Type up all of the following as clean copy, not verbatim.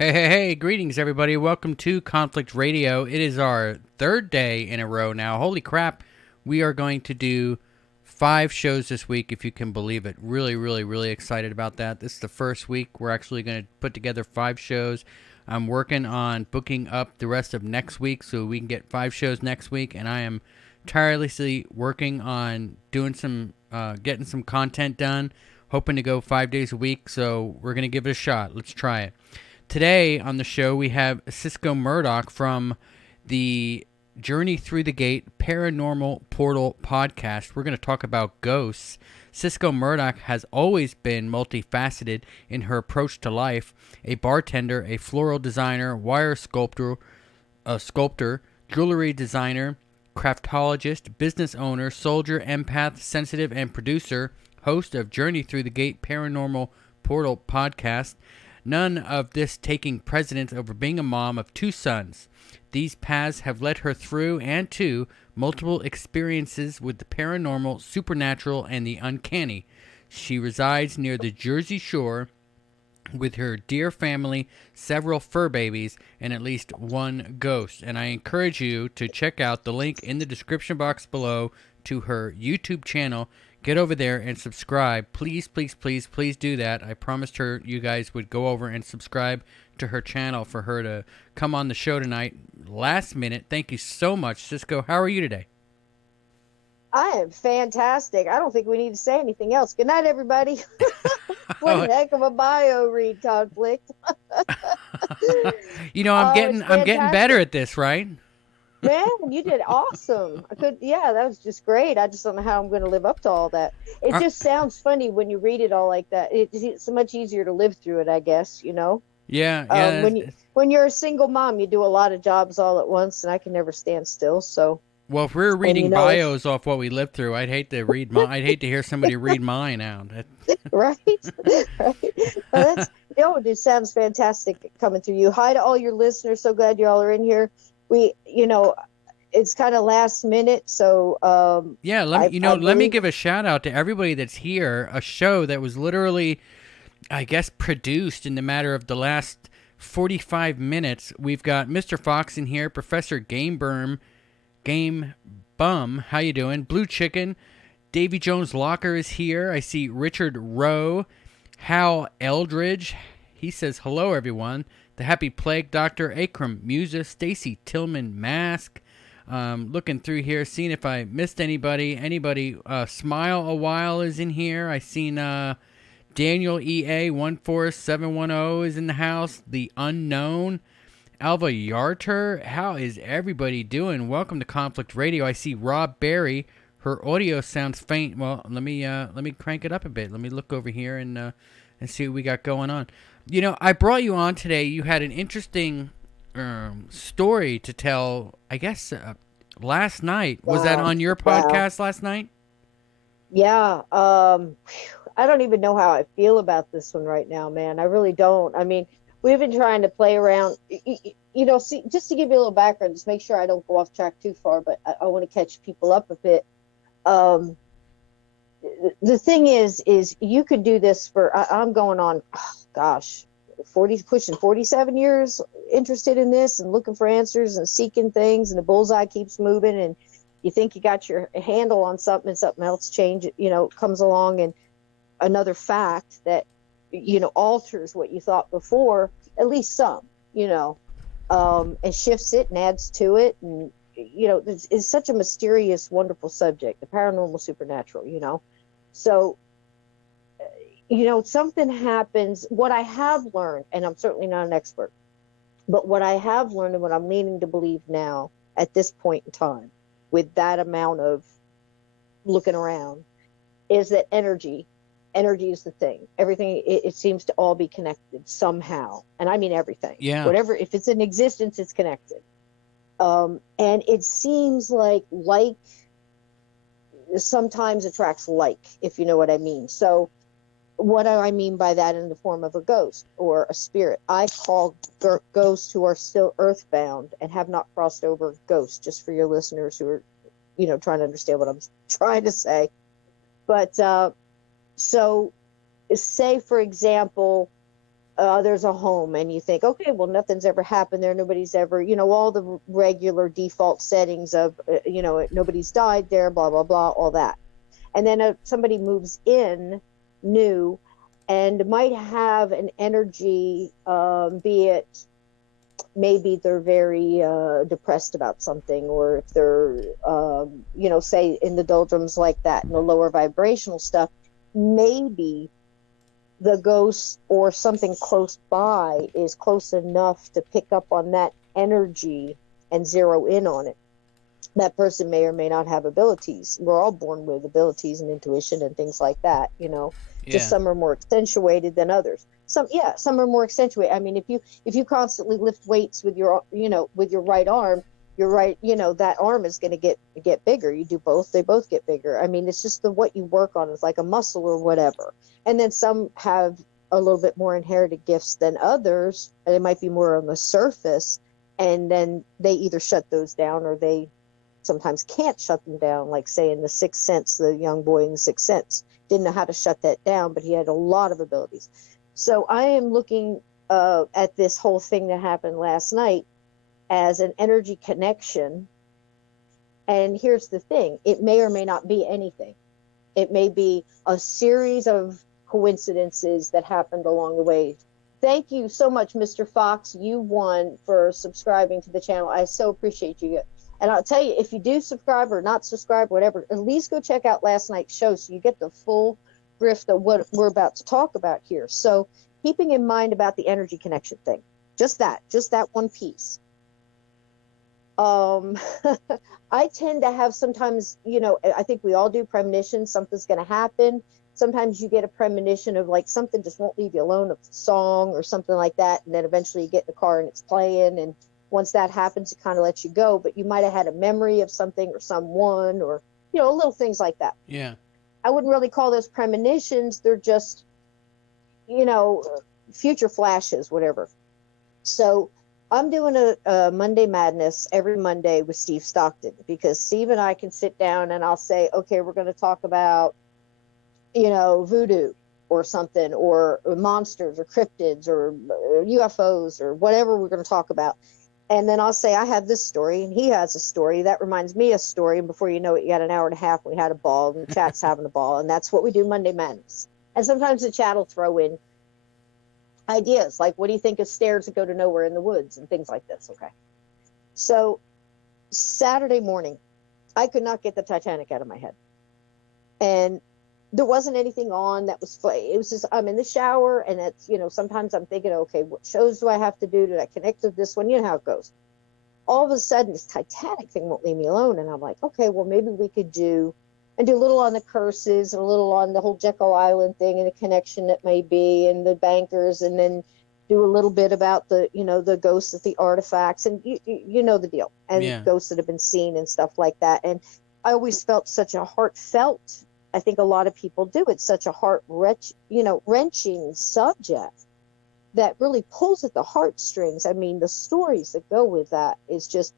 Hey, greetings, everybody. Welcome to Conflict Radio. It is our third day in a row now. Holy crap. We are going to do 5 shows this week, if you can believe it. Really excited about that. This is the first week. We're actually going to put together 5 shows. I'm working on booking up the rest of next week so we can get 5 shows next week, and I am tirelessly working on doing some, getting some content done, hoping to go 5 days a week, so we're going to give it a shot. Let's try it. Today on the show, we have Sysco Murdoch from the Journey Through the Gate Paranormal Portal podcast. We're going to talk about ghosts. Sysco Murdoch has always been multifaceted in her approach to life: a bartender, a floral designer, wire sculptor, jewelry designer, craftologist, business owner, soldier, empath, sensitive, and producer, host of Journey Through the Gate Paranormal Portal podcast. None of this taking precedence over being a mom of 2 sons. These paths have led her through and to multiple experiences with the paranormal, supernatural, and the uncanny. She resides near the Jersey Shore with her dear family, several fur babies, and at least 1 ghost. And I encourage you to check out the link in the description box below to her YouTube channel. Get over there and subscribe. Please do that. I promised her you guys would go over and subscribe to her channel for her to come on the show tonight. Last minute. Thank you so much, Cisco. How are you today? I am fantastic. I don't think we need to say anything else. Good night, everybody. What a heck of a bio read, Conflict. You know, I'm getting better at this, right? Man, you did awesome. That was just great. I just don't know how I'm going to live up to all that. It just sounds funny when you read it all like that. It's much easier to live through it, I guess, you know? Yeah. When you're a single mom, you do a lot of jobs all at once, and I can never stand still, so. Well, if we're reading bios off what we lived through, I'd hate to I'd hear somebody read mine out. Right. It sounds fantastic coming through you. Hi to all your listeners. So glad you all are in here. It's kind of last minute, so let me give a shout out to everybody that's here. A show that was literally, I guess, produced in the matter of the last 45 minutes. We've got Mr. Fox in here, Professor Game Bum. How you doing? Blue Chicken. Davy Jones Locker is here. I see Richard Rowe, Hal Eldridge. He says hello, everyone. The Happy Plague Doctor, Akram Musa, Stacy Tillman Mask. Looking through here, seeing if I missed anybody. Smile a While is in here. I seen Daniel EA 14710 is in the house. The Unknown, Alva Yarter. How is everybody doing? Welcome to Conflict Radio. I see Rob Berry. Her audio sounds faint. Well, let me crank it up a bit. Let me look over here and see what we got going on. You know, I brought you on today. You had an interesting story to tell, I guess, last night. Was that on your podcast last night? Yeah. I don't even know how I feel about this one right now, man. I really don't. I mean, we've been trying to play around, just to give you a little background, just make sure I don't go off track too far, but I want to catch people up a bit. The thing is you could do this for, I'm going on, pushing 47 years interested in this and looking for answers and seeking things, and the bullseye keeps moving, and you think you got your handle on something and something else comes along, and another fact that, alters what you thought before, at least some, and shifts it and adds to it. And, it's such a mysterious, wonderful subject, the paranormal, supernatural, So, something happens. What I have learned, and I'm certainly not an expert, but what I have learned and what I'm leaning to believe now at this point in time, with that amount of looking around, is that energy is the thing. Everything, it seems to all be connected somehow. And I mean everything. Yeah. Whatever, if it's in existence, it's connected. And it seems like sometimes attracts like, if you know what I mean. So what do I mean by that in the form of a ghost or a spirit? I call ghosts who are still earthbound and have not crossed over ghosts, just for your listeners who are, trying to understand what I'm trying to say. But so say, for example, there's a home, and you think, okay, well, nothing's ever happened there. Nobody's ever, all the regular default settings of, nobody's died there, blah, blah, blah, all that. And then somebody moves in new and might have an energy, be it maybe they're very depressed about something, or if they're, say in the doldrums like that, in the lower vibrational stuff, maybe the ghost or something close by is close enough to pick up on that energy and zero in on it. That person may or may not have abilities. We're all born with abilities and intuition and things like that, just some are more accentuated than others. Some are more accentuated. I mean, if you constantly lift weights with your, with your right arm, your right, that arm is going to get bigger. You do both, they both get bigger. I mean, it's just what you work on is like a muscle or whatever. And then some have a little bit more inherited gifts than others, and it might be more on the surface, and then they either shut those down or they sometimes can't shut them down, like say in The Sixth Sense, the young boy in The Sixth Sense didn't know how to shut that down, but he had a lot of abilities. So I am looking at this whole thing that happened last night as an energy connection. And here's the thing, it may or may not be anything. It may be a series of coincidences that happened along the way. Thank you so much, Mr. Fox. You won for subscribing to the channel. I so appreciate you. And I'll tell you, if you do subscribe or not subscribe, whatever, at least go check out last night's show so you get the full grift of what we're about to talk about here. So keeping in mind about the energy connection thing, just that one piece. I tend to have sometimes, I think we all do premonitions, something's going to happen. Sometimes you get a premonition of like something just won't leave you alone, a song or something like that. And then eventually you get in the car and it's playing, and once that happens, it kind of lets you go, but you might have had a memory of something or someone, or, little things like that. Yeah. I wouldn't really call those premonitions. They're just, future flashes, whatever. So I'm doing a Monday Madness every Monday with Steve Stockton, because Steve and I can sit down and I'll say, okay, we're going to talk about, voodoo or something, or monsters or cryptids or UFOs or whatever we're going to talk about. And then I'll say, I have this story, and he has a story. That reminds me of a story. And before you know it, you got an hour and a half. We had a ball, and the chat's having a ball. And that's what we do Monday Madness. And sometimes the chat will throw in ideas, like, what do you think of stairs that go to nowhere in the woods and things like this, okay? So Saturday morning, I could not get the Titanic out of my head. And there wasn't anything on that was it was just, I'm in the shower, and it's, sometimes I'm thinking, okay, what shows do I have to do? Did I connect with this one? You know how it goes. All of a sudden, this Titanic thing won't leave me alone. And I'm like, okay, well, maybe we could do a little on the curses, and a little on the whole Jekyll Island thing and the connection that may be, and the bankers, and then do a little bit about the, the ghosts of the artifacts, and you know the deal, and ghosts that have been seen and stuff like that. And I always felt such a heartfelt, I think a lot of people do, it's such a wrenching subject that really pulls at the heartstrings. I mean, the stories that go with that is just,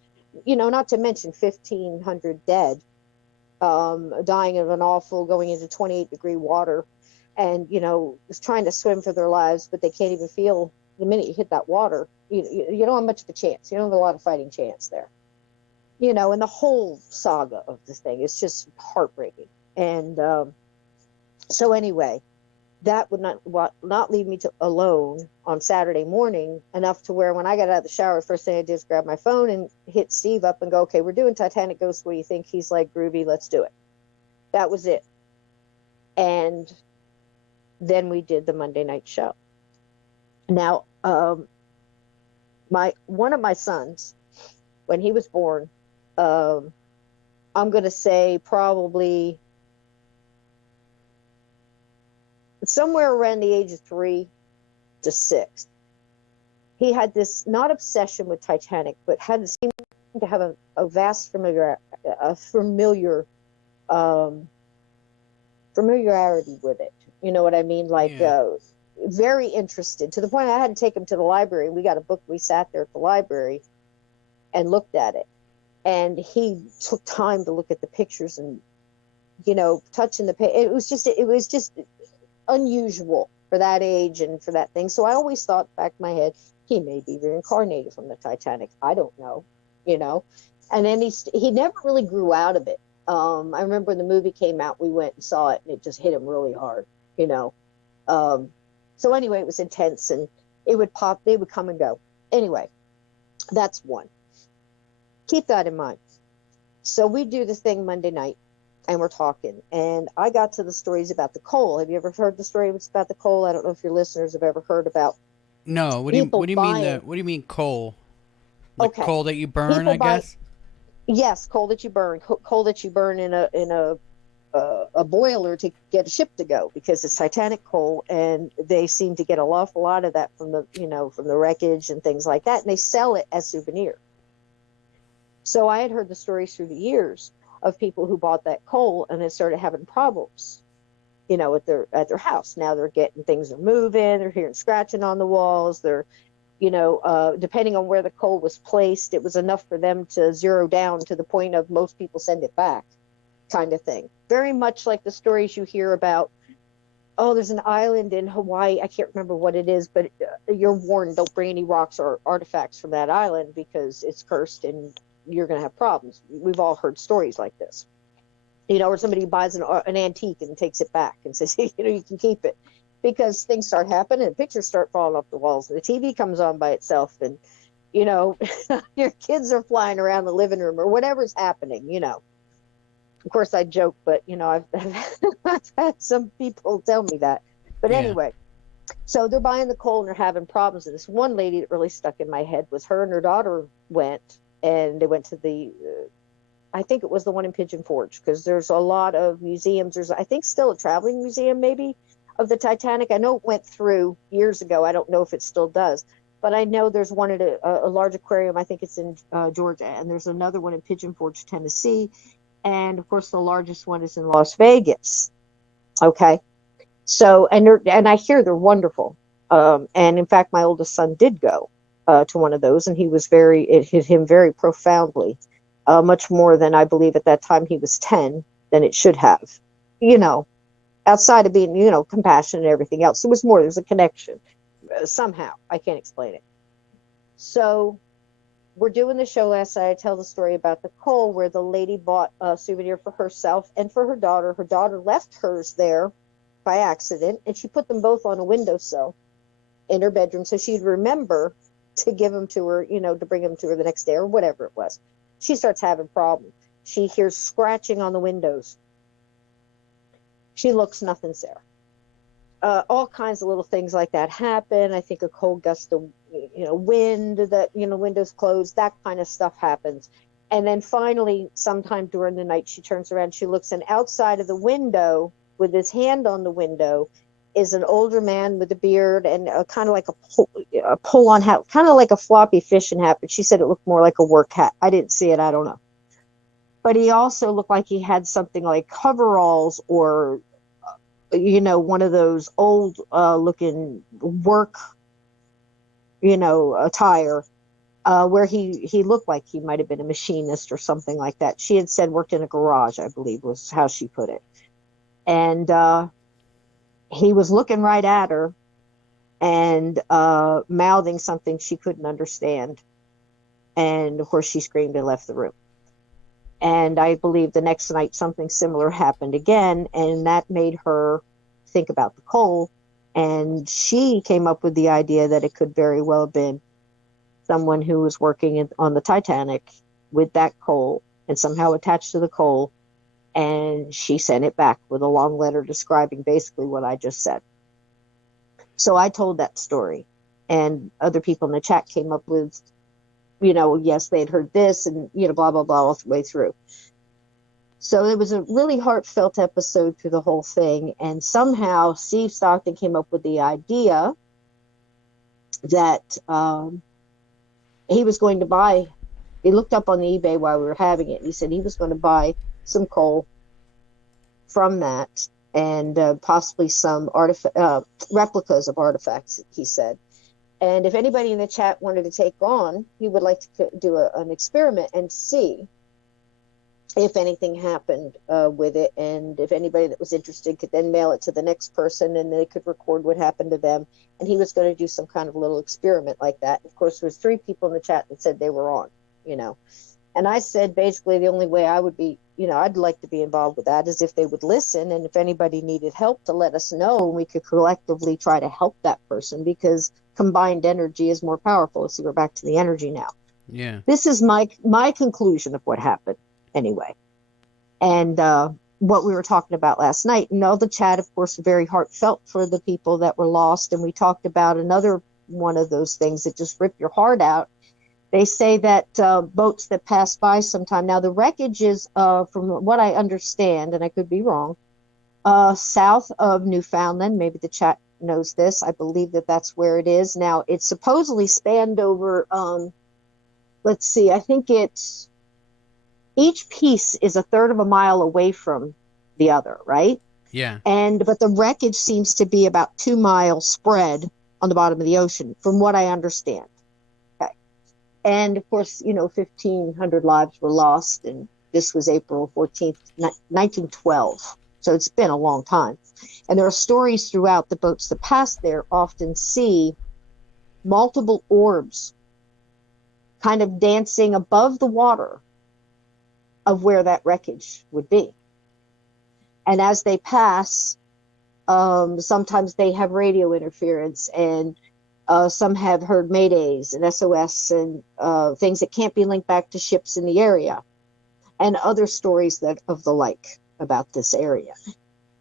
not to mention 1,500 dead, dying of an awful, going into 28-degree water, and, trying to swim for their lives, but they can't even feel the minute you hit that water. You don't have much of a chance. You don't have a lot of fighting chance there. And the whole saga of this thing is just heartbreaking. And so anyway, that would not leave me alone on Saturday morning enough to where when I got out of the shower, the first thing I did is grab my phone and hit Steve up and go, okay, we're doing Titanic Ghost. What do you think? He's like, groovy, let's do it. That was it. And then we did the Monday night show. Now, one of my sons, when he was born, I'm going to say probably somewhere around the age of 3 to 6, he had this, not obsession with Titanic, but seemed to have a vast familiarity with it. You know what I mean? Like, very interested, to the point I had to take him to the library. We got a book. We sat there at the library and looked at it. And he took time to look at the pictures and, touching the page. It was just unusual for that age and for that thing. So I always thought back in my head, he may be reincarnated from the Titanic. I don't know, you know. And then he never really grew out of it. I remember when the movie came out, we went and saw it, and it just hit him really hard, you know. So anyway, it was intense, and it would pop, they would come and go. Anyway, that's one. Keep that in mind. So we do the thing Monday night, and we're talking, and I got to the stories about the coal. Have you ever heard the story about the coal? I don't know if your listeners have ever heard about. No. What do you mean? What do you mean coal? Like okay. Coal that you burn, people I guess. Yes, coal that you burn. Coal that you burn in a boiler to get a ship to go, because it's Titanic coal, and they seem to get an awful lot of that from the wreckage and things like that, and they sell it as souvenir. So I had heard the stories through the years of people who bought that coal and then started having problems, you know, at their house. Now they're getting, things are moving, they're hearing scratching on the walls, they're, you know, depending on where the coal was placed, it was enough for them to zero down to the point of most people send it back, kind of thing. Very much like the stories you hear about, oh, there's an island in Hawaii, I can't remember what it is, but you're warned, don't bring any rocks or artifacts from that island because it's cursed and you're going to have problems. We've all heard stories like this, you know, or somebody buys an antique and takes it back and says, you know, you can keep it, because things start happening and pictures start falling off the walls and the TV comes on by itself, and, you know, your kids are flying around the living room or whatever's happening, you know. Of course I joke, but, you know, I've had some people tell me that. But anyway, so they're buying the coal and they're having problems. And this one lady that really stuck in my head was, her and her daughter went, and they went to the, I think it was the one in Pigeon Forge, because there's a lot of museums. There's, I think, still a traveling museum maybe of the Titanic. I know it went through years ago. I don't know if it still does, but I know there's one at a large aquarium. I think it's in Georgia, and there's another one in Pigeon Forge, Tennessee. And of course, the largest one is in Las Vegas. Okay. So, and I hear they're wonderful. And in fact, my oldest son did go to one of those, and it hit him very profoundly, much more than I believe at that time he was 10 than it should have, you know, outside of being, you know, compassionate and everything else. There was more, there's a connection somehow. I can't explain it. So we're doing the show last night. I tell the story about the coal, where the lady bought a souvenir for herself and for her daughter. Her daughter left hers there by accident, and she put them both on a windowsill in her bedroom so she'd remember to give them to her, you know, to bring them to her the next day or whatever it was. She starts having problems. She hears scratching on the windows. She looks, nothing's there. All kinds of little things like that happen. I think a cold gust of, you know, wind that, you know, windows closed, that kind of stuff happens. And then finally, sometime during the night, she turns around, she looks, and outside of the window, with his hand on the window, is an older man with a beard and kind of like a pull-on hat, kind of like a floppy fishing hat, but she said it looked more like a work hat. I didn't see it, I don't know. But he also looked like he had something like coveralls or, you know, one of those old looking work, you know, attire, where he looked like he might have been a machinist or something like that. She had said worked in a garage, I believe was how she put it. And he was looking right at her and mouthing something she couldn't understand. And of course she screamed and left the room. And I believe the next night something similar happened again, and that made her think about the coal. And she came up with the idea that it could very well have been someone who was working on the Titanic with that coal and somehow attached to the coal. And she sent it back with a long letter describing basically what I just said. So I told that story, and other people in the chat came up with, you know, yes, they had heard this and, you know, blah, blah, blah, all the way through. So it was a really heartfelt episode through the whole thing. And somehow Steve Stockton came up with the idea that he was going to buy, he looked up on the eBay while we were having it. He said he was going to buy some coal from that and possibly some replicas of artifacts, he said. And if anybody in the chat wanted to take on, he would like to do an experiment and see if anything happened with it, and if anybody that was interested could then mail it to the next person and they could record what happened to them. And he was going to do some kind of little experiment like that. Of course, there was 3 people in the chat that said they were on, you know. And I said basically the only way I would be, you know, I'd like to be involved with that is if they would listen, and if anybody needed help to let us know, and we could collectively try to help that person, because combined energy is more powerful. See, we're back to the energy now. Yeah. This is my conclusion of what happened anyway. And what we were talking about last night. And all the chat, of course, very heartfelt for the people that were lost. And we talked about another one of those things that just rip your heart out. They say that boats that pass by sometime. Now, the wreckage is, from what I understand, and I could be wrong, south of Newfoundland. Maybe the chat knows this. I believe that that's where it is. Now, it's supposedly spanned over, let's see, I think it's, each piece is a third of a mile away from the other, right? Yeah. But the wreckage seems to be about 2 miles spread on the bottom of the ocean, from what I understand. Okay. And of course, you know, 1,500 lives were lost, and this was April 14th, 1912. So it's been a long time. And there are stories throughout. The boats that pass there often see multiple orbs kind of dancing above the water of where that wreckage would be. And as they pass, sometimes they have radio interference, and some have heard maydays and SOS and things that can't be linked back to ships in the area, and other stories that of the like about this area.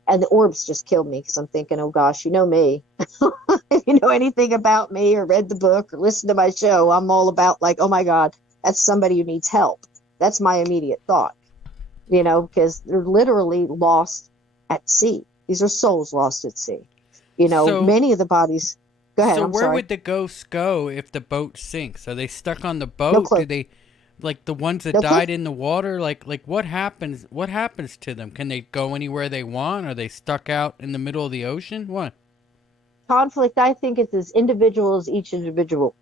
And the orbs just killed me, because I'm thinking, oh gosh, you know me. If you know anything about me or read the book or listened to my show, I'm all about like, oh my God, that's somebody who needs help. That's my immediate thought, you know, because they're literally lost at sea. These are souls lost at sea. You know, So- many of the bodies. Go ahead. So I'm where sorry. would the ghosts go if the boat sinks? Are they stuck on the boat? No clue. Do they, like the ones that No clue. died in the water? Like what happens? What happens to them? Can they go anywhere they want? Are they stuck out in the middle of the ocean? What? Conflict, I think it's as individual as each individual.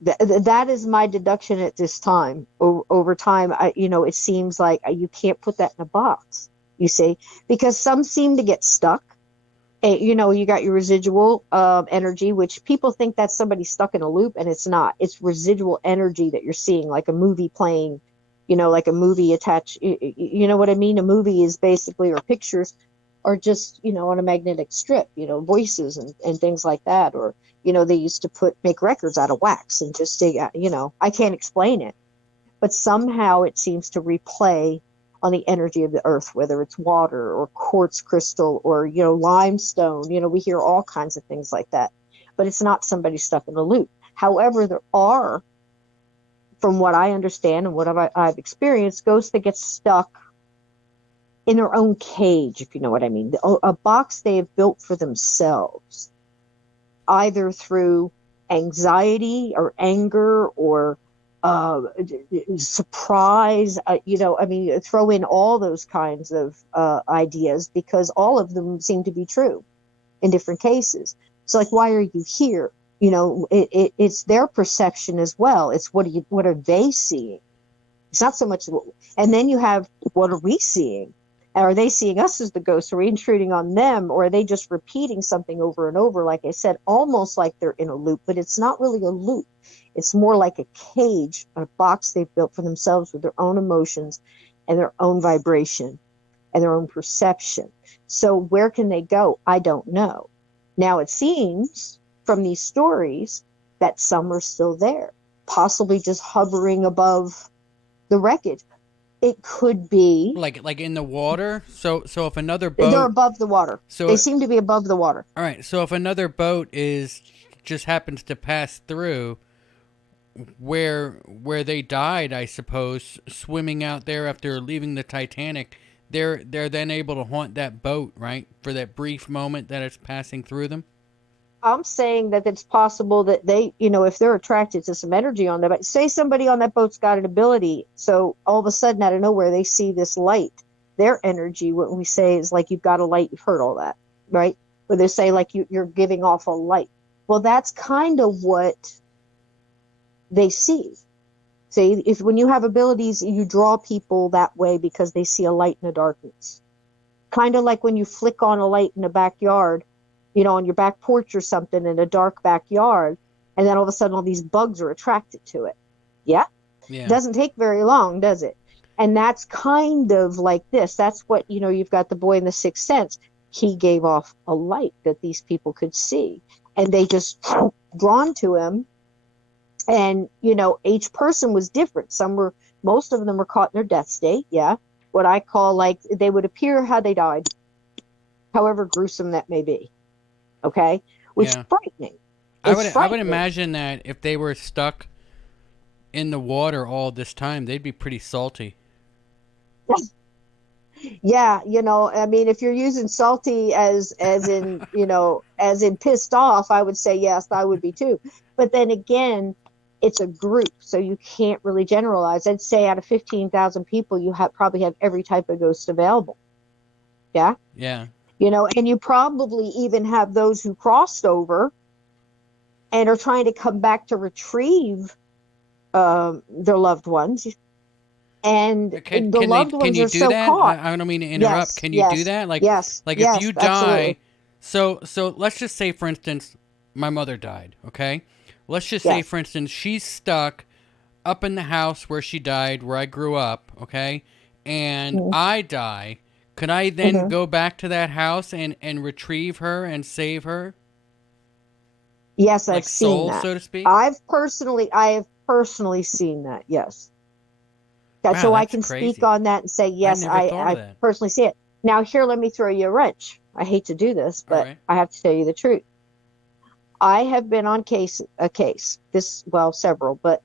That is my deduction at this time. Over time, you know, it seems like you can't put that in a box, you see, because some seem to get stuck. You know, you got your residual energy, which people think that's somebody stuck in a loop, and it's not. It's residual energy that you're seeing, like a movie playing, you know, like a movie attached. You know what I mean? A movie is basically, or pictures are just, you know, on a magnetic strip, you know, voices and things like that. Or, you know, they used to make records out of wax and just say, you know, I can't explain it, but somehow it seems to replay on the energy of the earth, whether it's water or quartz crystal or, you know, limestone. You know, we hear all kinds of things like that, but it's not somebody stuck in a loop. However, there are, from what I understand and what I've experienced, ghosts that get stuck in their own cage, if you know what I mean, a box they have built for themselves, either through anxiety or anger or surprise, you know, I mean, throw in all those kinds of ideas, because all of them seem to be true in different cases. So like, why are you here? You know, it's their perception as well. It's what are they seeing? It's not so much, and then you have, what are we seeing? Are they seeing us as the ghosts? Are we intruding on them? Or are they just repeating something over and over? Like I said, almost like they're in a loop, but it's not really a loop. It's more like a cage, a box they've built for themselves with their own emotions and their own vibration and their own perception. So where can they go? I don't know. Now it seems from these stories that some are still there, possibly just hovering above the wreckage. It could be Like in the water. So if another boat, they're above the water. So they seem to be above the water. All right. So if another boat just happens to pass through where they died, I suppose, swimming out there after leaving the Titanic, they're then able to haunt that boat, right, for that brief moment that it's passing through them. I'm saying that it's possible that they, you know, if they're attracted to some energy on that, say somebody on that boat's got an ability, so all of a sudden out of nowhere they see this light. Their energy, what we say is like, you've got a light, you've heard all that, right? Where they say like you're giving off a light. Well, that's kind of what they see. See, if when you have abilities, you draw people that way because they see a light in the darkness. Kind of like when you flick on a light in the backyard, on your back porch or something in a dark backyard, and then all of a sudden all these bugs are attracted to it. Yeah? Yeah. Doesn't take very long, does it? And that's kind of like this. That's what, you've got the boy in the Sixth Sense. He gave off a light that these people could see, and they just drawn to him. And, each person was different. Most of them were caught in their death state. Yeah. What I call, like, they would appear how they died, however gruesome that may be. Okay. Which is frightening. I would imagine that if they were stuck in the water all this time, they'd be pretty salty. Yeah, I mean, if you're using salty as in, as in pissed off, I would say yes, I would be too. But then again, it's a group, so you can't really generalize. I'd say out of 15,000 people, you probably have every type of ghost available. Yeah? Yeah. And you probably even have those who crossed over and are trying to come back to retrieve their loved ones. And the loved ones are so caught. I don't mean to interrupt. Yes, can you do that? Like, if you die, absolutely. so let's just say, for instance, my mother died. Okay, let's just say, for instance, she's stuck up in the house where she died, where I grew up. Okay, and I die. Could I then go back to that house and retrieve her and save her? Yes, I've seen soul, that. So to speak. I have personally seen that. Yes. Wow, so I can crazy. speak on that and say, yes, I personally see it. Now, here, let me throw you a wrench. I hate to do this, but I have to tell you the truth. I have been on a case, several, but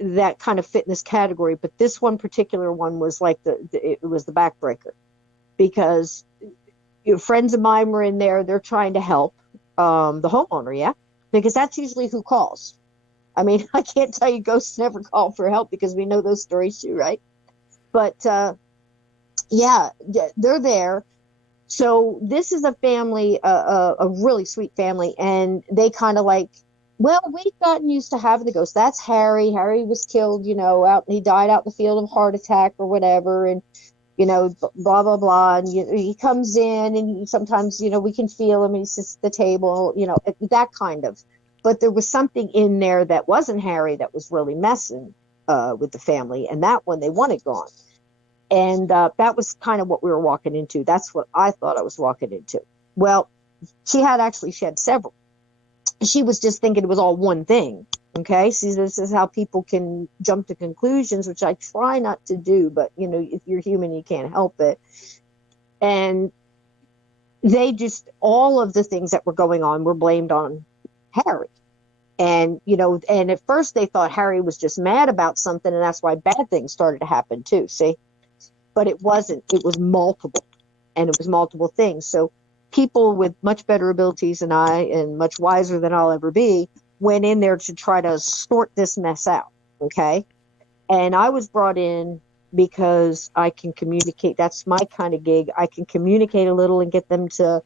that kind of fit in this category. But this one particular one was like it was the backbreaker, because friends of mine were in there. They're trying to help the homeowner, yeah, because that's usually who calls. I mean, I can't tell you ghosts never call for help because we know those stories too, right? But they're there. So this is a family, a really sweet family, and they kind of like, well, we've gotten used to having the ghost. That's Harry. Harry was killed, he died out in the field of heart attack or whatever, and blah blah blah. And he comes in, and sometimes we can feel him, and he sits at the table, that kind of. But there was something in there that wasn't Harry that was really messing with the family. And that one, they want it gone. And that was kind of what we were walking into. That's what I thought I was walking into. Well, she had several. She was just thinking it was all one thing. Okay. See, this is how people can jump to conclusions, which I try not to do. But, if you're human, you can't help it. And all of the things that were going on were blamed on Harry. And and at first they thought Harry was just mad about something, and that's why bad things started to happen too, see? But it wasn't. It was multiple, and it was multiple things. So people with much better abilities than I, and much wiser than I'll ever be, went in there to try to sort this mess out. Okay. And I was brought in because I can communicate. That's my kind of gig. I can communicate a little and get them to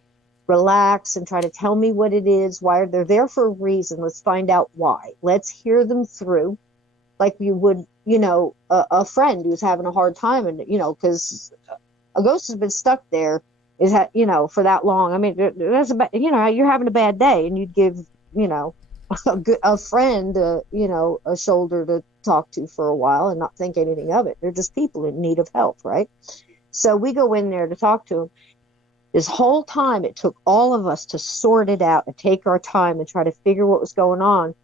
relax and try to tell me what it is, why they're there for a reason. Let's find out why. Let's hear them through, like you would, a friend who's having a hard time, and because a ghost has been stuck there for that long. I mean, that's about, you're having a bad day, and you'd give a friend a shoulder to talk to for a while and not think anything of it. They're just people in need of help, right? So we go in there to talk to them. This whole time, it took all of us to sort it out and take our time and try to figure what was going on.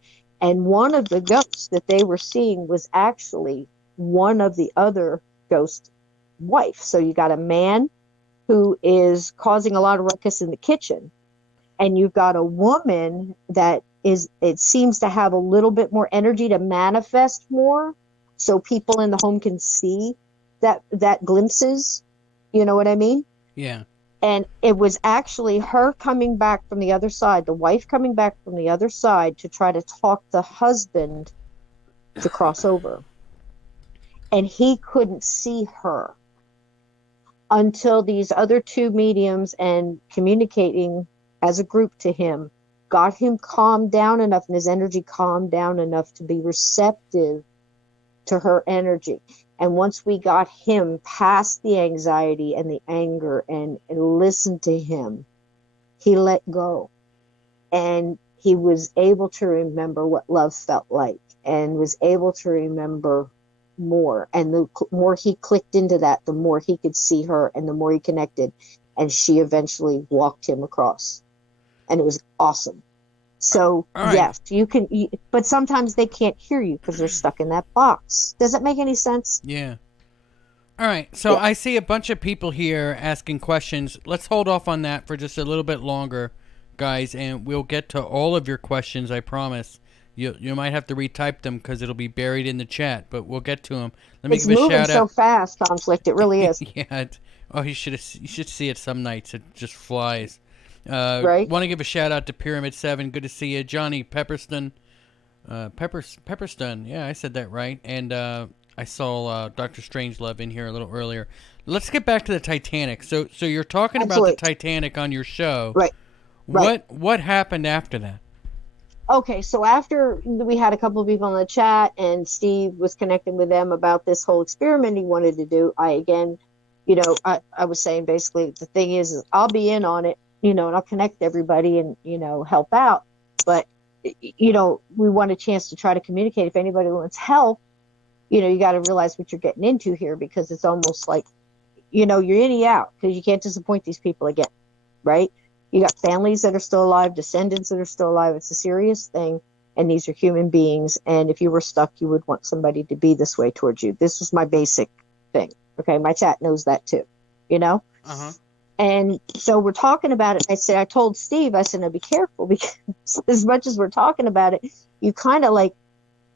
And one of the ghosts that they were seeing was actually one of the other ghost wife. So you got a man who is causing a lot of ruckus in the kitchen, and you've got a woman that it seems to have a little bit more energy to manifest more, so people in the home can see that glimpses. You know what I mean? Yeah. And it was actually her coming back from the other side, the wife coming back from the other side to try to talk the husband to cross over. And he couldn't see her until these other two mediums and communicating as a group to him got him calmed down enough, and his energy calmed down enough to be receptive to her energy. And once we got him past the anxiety and the anger and listened to him, he let go. And he was able to remember what love felt like and was able to remember more. And the more he clicked into that, the more he could see her and the more he connected. And she eventually walked him across. And it was awesome. So, right. Yes, you can, but sometimes they can't hear you because they're stuck in that box. Does that make any sense? Yeah. All right. So I see a bunch of people here asking questions. Let's hold off on that for just a little bit longer, guys, and we'll get to all of your questions, I promise. You might have to retype them because it'll be buried in the chat, but we'll get to them. Let me It's give a moving shout so out. fast, Conflict. It really is. Yeah. You should see it some nights. It just flies. Right? Want to give a shout out to Pyramid 7. Good to see you. Johnny Pepperston. Pepperston. Yeah, I said that right. And I saw Dr. Strangelove in here a little earlier. Let's get back to the Titanic. So you're talking about the Titanic on your show. Right. What happened after that? Okay, so after we had a couple of people in the chat and Steve was connecting with them about this whole experiment he wanted to do, I was saying basically the thing is I'll be in on it, and I'll connect everybody and, help out. But, we want a chance to try to communicate. If anybody wants help, you got to realize what you're getting into here, because it's almost like, you're in and out because you can't disappoint these people again, right? You got families that are still alive, descendants that are still alive. It's a serious thing, and these are human beings. And if you were stuck, you would want somebody to be this way towards you. This was my basic thing. Okay, my chat knows that too, Uh-huh. And so we're talking about it. I told Steve, I said, no, be careful, because as much as we're talking about it, you kind of like,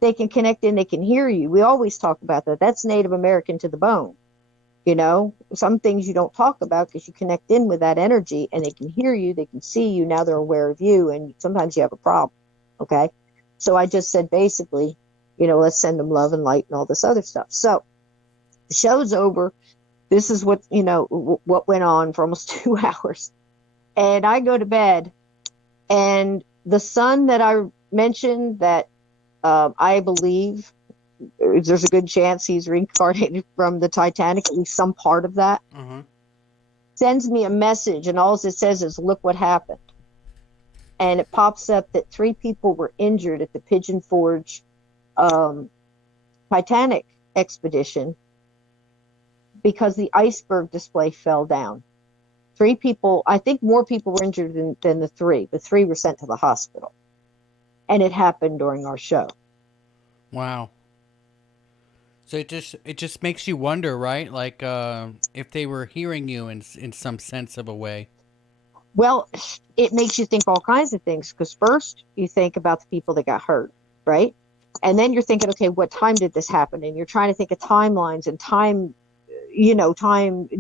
they can connect and they can hear you. We always talk about that. That's Native American to the bone. Some things you don't talk about because you connect in with that energy and they can hear you, they can see you, now they're aware of you, and sometimes you have a problem. Okay. So I just said, basically, let's send them love and light and all this other stuff. So the show's over. This is what, what went on for almost 2 hours. And I go to bed, and the son that I mentioned that I believe there's a good chance he's reincarnated from the Titanic, at least some part of that, sends me a message, and all it says is, look what happened. And it pops up that 3 people were injured at the Pigeon Forge Titanic expedition because the iceberg display fell down. 3 people, I think more people were injured than the 3, but 3 were sent to the hospital. And it happened during our show. Wow. So it just makes you wonder, right? Like if they were hearing you in some sense of a way. Well, it makes you think all kinds of things, because first you think about the people that got hurt, right? And then you're thinking, okay, what time did this happen? And you're trying to think of timelines and time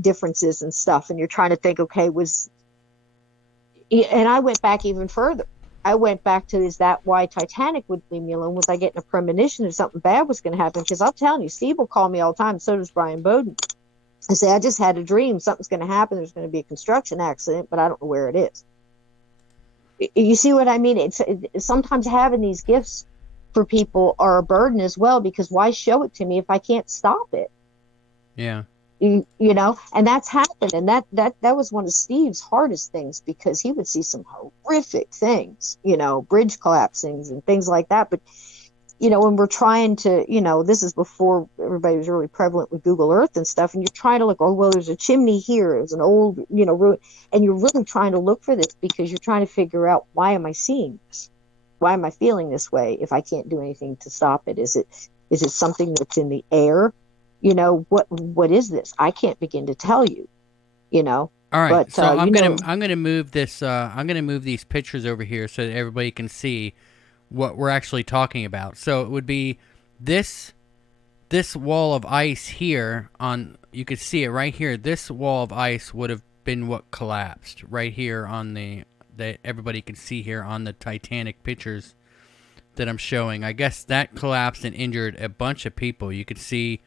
differences and stuff. And you're trying to think, okay, and I went back even further. I went back to, is that why Titanic would leave me alone? Was I getting a premonition that something bad was going to happen? Because I'm telling you, Steve will call me all the time. So does Brian Bowden. I say, I just had a dream. Something's going to happen. There's going to be a construction accident, but I don't know where it is. You see what I mean? It's sometimes having these gifts for people are a burden as well, because why show it to me if I can't stop it? Yeah. And that's happened. And that was one of Steve's hardest things, because he would see some horrific things, bridge collapsings and things like that. But, when we're trying to, this is before everybody was really prevalent with Google Earth and stuff. And you're trying to look, oh, well, there's a chimney here. It was an old, ruin. And you're really trying to look for this, because you're trying to figure out, why am I seeing this? Why am I feeling this way if I can't do anything to stop it? Is it something that's in the air? What is this? I can't begin to tell you, All right. But, so I'm gonna move this. I'm gonna move these pictures over here so that everybody can see what we're actually talking about. So it would be this wall of ice here on. You could see it right here. This wall of ice would have been what collapsed right here on that everybody can see here on the Titanic pictures that I'm showing. I guess that collapsed and injured a bunch of people. You could see.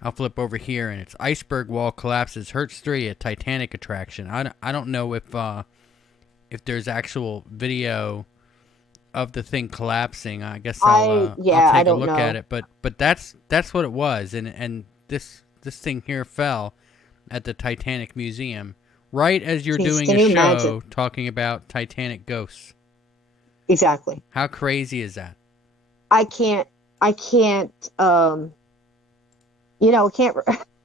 I'll flip over here, and it's iceberg wall collapses, hurts 3 at Titanic attraction. I don't know if there's actual video of the thing collapsing. I guess I'll I take a don't look know. at it, but that's what it was, and this thing here fell at the Titanic Museum right as you're Jeez, doing can a you show imagine? talking about Titanic ghosts. Exactly. How crazy is that? I can't, can't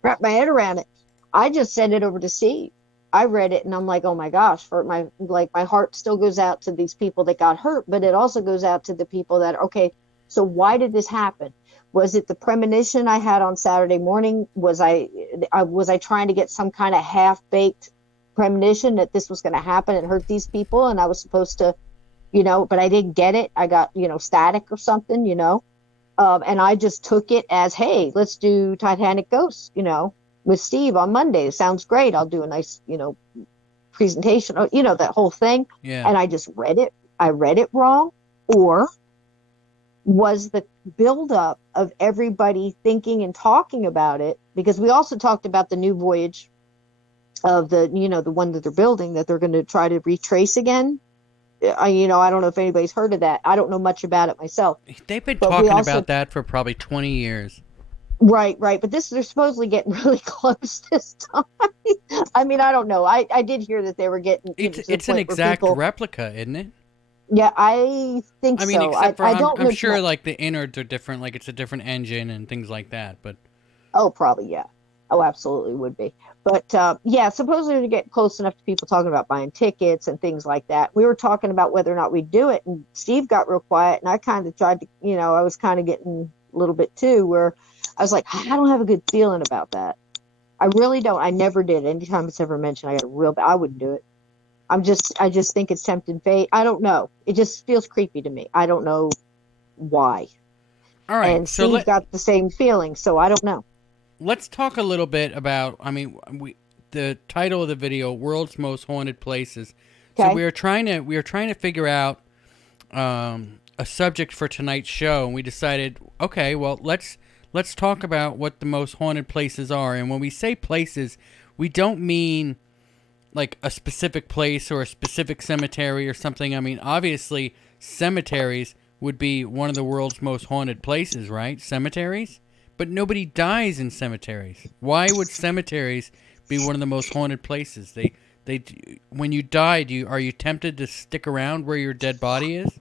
wrap my head around it. I just sent it over to Steve. I read it and I'm like, oh my gosh, my heart still goes out to these people that got hurt, but it also goes out to the people that, okay, so why did this happen? Was it the premonition I had on Saturday morning? Was I trying to get some kind of half-baked premonition that this was going to happen and hurt these people, and I was supposed to, but I didn't get it. I got, static or something, and I just took it as, hey, let's do Titanic Ghosts, with Steve on Monday. It sounds great. I'll do a nice, presentation, that whole thing. Yeah. And I just read it. I read it wrong. Or was the buildup of everybody thinking and talking about it? Because we also talked about the new voyage of the one that they're building that they're going to try to retrace again. I don't know if anybody's heard of that. I don't know much about it myself. They've been talking about that for probably 20 years. Right. But they're supposedly getting really close this time. I mean, I don't know. I did hear that they were getting. It's an exact replica, isn't it? Yeah, I think so. I mean, except for I'm sure much. like the innards are different, like it's a different engine and things like that. But probably, yeah. Oh, absolutely would be. But supposedly to get close enough to people talking about buying tickets and things like that. We were talking about whether or not we'd do it, and Steve got real quiet, and I kind of tried to, I was kind of getting a little bit too, where I was like, I don't have a good feeling about that. I really don't. I never did. Anytime it's ever mentioned, I wouldn't do it. I just think it's tempting fate. I don't know. It just feels creepy to me. I don't know why. All right. And Steve got the same feeling, so I don't know. Let's talk a little bit about, the title of the video, World's Most Haunted Places. Okay. So we are trying to figure out a subject for tonight's show, and we decided, okay, well, let's talk about what the most haunted places are. And when we say places, we don't mean like a specific place or a specific cemetery or something. I mean, obviously, cemeteries would be one of the world's most haunted places, right? Cemeteries? But nobody dies in cemeteries. Why would cemeteries be one of the most haunted places? They when you die, are you tempted to stick around where your dead body is?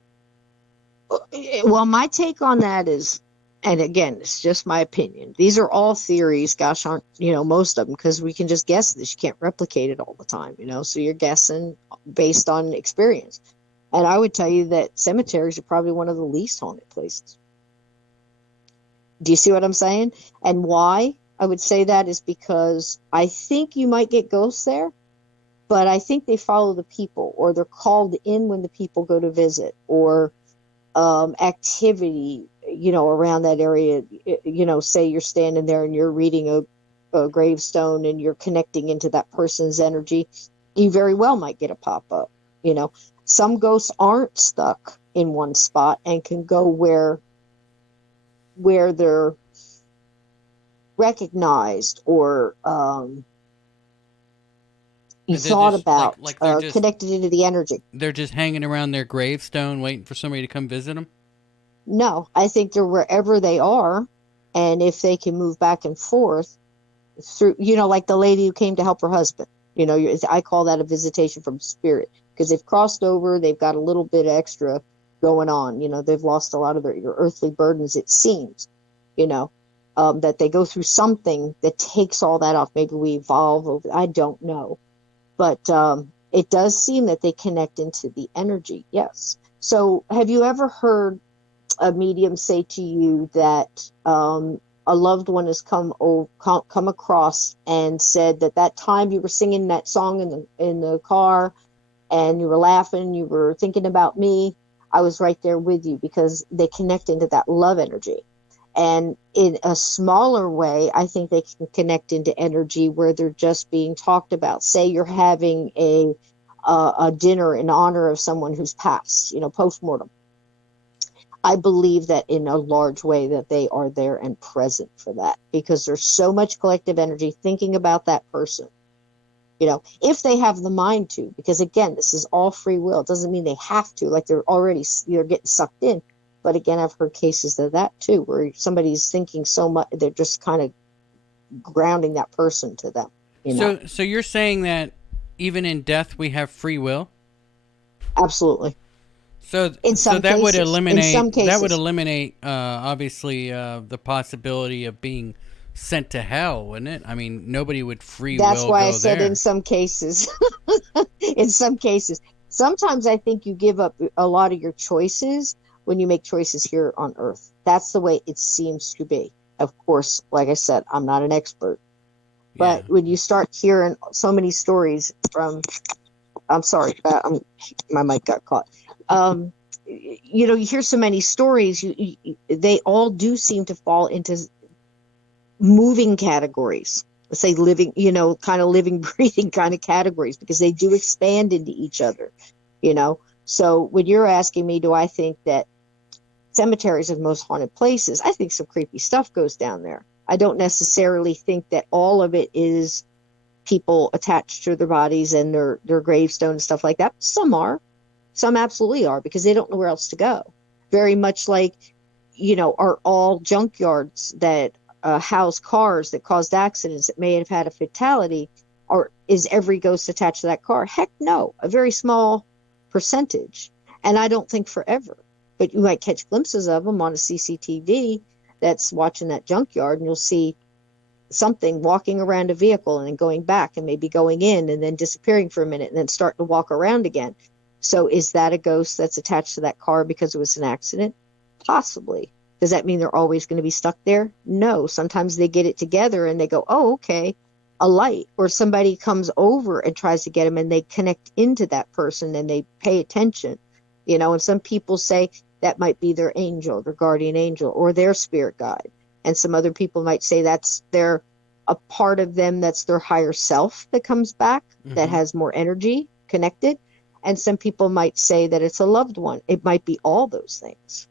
Well, my take on that is, and again, it's just my opinion. These are all theories. Gosh, aren't most of them, because we can just guess this. You can't replicate it all the time, So you're guessing based on experience. And I would tell you that cemeteries are probably one of the least haunted places. Do you see what I'm saying? And why I would say that is because I think you might get ghosts there, but I think they follow the people, or they're called in when the people go to visit, or activity, around that area. Say you're standing there and you're reading a gravestone and you're connecting into that person's energy, you very well might get a pop-up. Some ghosts aren't stuck in one spot and can go where they're recognized or thought about, like connected into the energy. They're just hanging around their gravestone waiting for somebody to come visit them? No, I think they're wherever they are, and if they can move back and forth through, like the lady who came to help her husband, I call that a visitation from spirit, because they've crossed over, they've got a little bit extra going on, they've lost a lot of their earthly burdens, it seems, that they go through something that takes all that off. Maybe we evolve over, I don't know, but it does seem that they connect into the energy. Yes. So have you ever heard a medium say to you that a loved one has come across and said that time you were singing that song in the car and you were laughing, you were thinking about me, I was right there with you, because they connect into that love energy. And in a smaller way, I think they can connect into energy where they're just being talked about. Say you're having a dinner in honor of someone who's passed, post-mortem. I believe that in a large way that they are there and present for that, because there's so much collective energy thinking about that person if they have the mind to, because again, this is all free will. It doesn't mean they have to, like they're getting sucked in. But again, I've heard cases of that too, where somebody's thinking so much, they're just kind of grounding that person to them. So you're saying that even in death we have free will? Absolutely. So that would eliminate obviously the possibility of being sent to hell, wouldn't it? I mean, nobody would free will go there. That's why I said in some cases. In some cases. Sometimes I think you give up a lot of your choices when you make choices here on Earth. That's the way it seems to be. Of course, like I said, I'm not an expert. But when you start hearing so many stories from, I'm sorry, my mic got caught. You hear so many stories, they all do seem to fall into moving categories. Let's say living, kind of living, breathing kind of categories, because they do expand into each other, So when you're asking me, do I think that cemeteries are the most haunted places? I think some creepy stuff goes down there. I don't necessarily think that all of it is people attached to their bodies and their gravestone and stuff like that. Some are. Some absolutely are, because they don't know where else to go. Very much like, are all junkyards that house cars that caused accidents that may have had a fatality, or is every ghost attached to that car? Heck no, a very small percentage. And I don't think forever. But you might catch glimpses of them on a CCTV that's watching that junkyard, and you'll see something walking around a vehicle and then going back and maybe going in and then disappearing for a minute and then starting to walk around again. So is that a ghost that's attached to that car because it was an accident? Possibly. Does that mean they're always going to be stuck there? No. Sometimes they get it together and they go, oh, okay, a light. Or somebody comes over and tries to get them and they connect into that person and they pay attention. And some people say that might be their angel, their guardian angel, or their spirit guide. And some other people might say that's a part of them that's their higher self that comes back, that has more energy connected. And some people might say that it's a loved one. It might be all those things,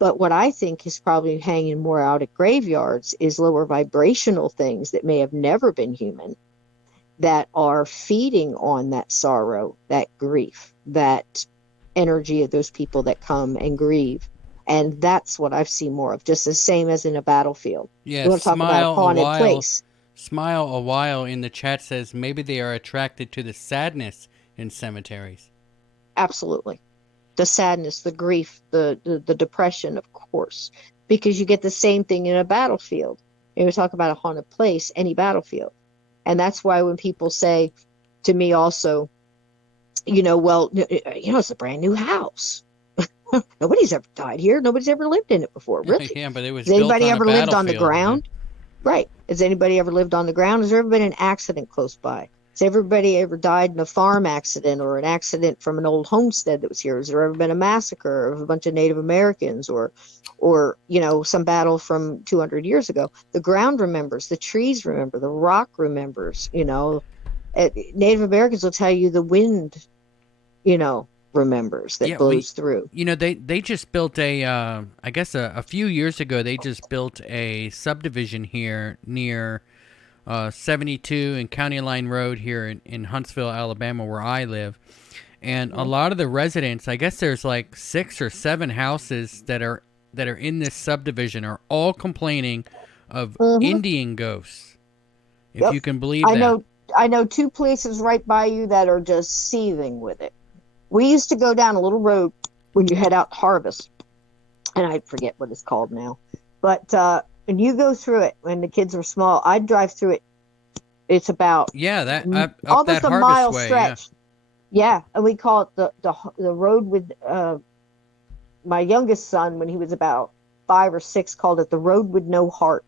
But what I think is probably hanging more out at graveyards is lower vibrational things that may have never been human, that are feeding on that sorrow, that grief, that energy of those people that come and grieve. And that's what I've seen more of, just the same as in a battlefield. Yeah, you want to talk about a haunted place. Smile a while in the chat says maybe they are attracted to the sadness in cemeteries. Absolutely. The sadness, the grief, the depression, of course, because you get the same thing in a battlefield. We talk about a haunted place, any battlefield. And that's why when people say to me also, well, it's a brand new house. Nobody's ever died here. Nobody's ever lived in it before. Really? Yeah, but it was. Has anybody ever lived on the ground? Yeah. Right. Has anybody ever lived on the ground? Has there ever been an accident close by? Has everybody ever died in a farm accident or an accident from an old homestead that was here? Has there ever been a massacre of a bunch of Native Americans or some battle from 200 years ago? The ground remembers, the trees remember, the rock remembers, Native Americans will tell you the wind, remembers that blows through. They just built a few years ago, they just built a subdivision here near 72 and County Line Road here in Huntsville, Alabama, where I live. And a lot of the residents, I guess there's like 6 or 7 houses that are in this subdivision, are all complaining of Indian ghosts. If you can believe that. I know 2 places right by you that are just seething with it. We used to go down a little road when you head out to Harvest, and I forget what it's called now. But when you go through it, when the kids were small, I'd drive through it. It's about almost a mile stretch. Yeah, and we call it the road with my youngest son, when he was about 5 or 6, called it the road with no heart.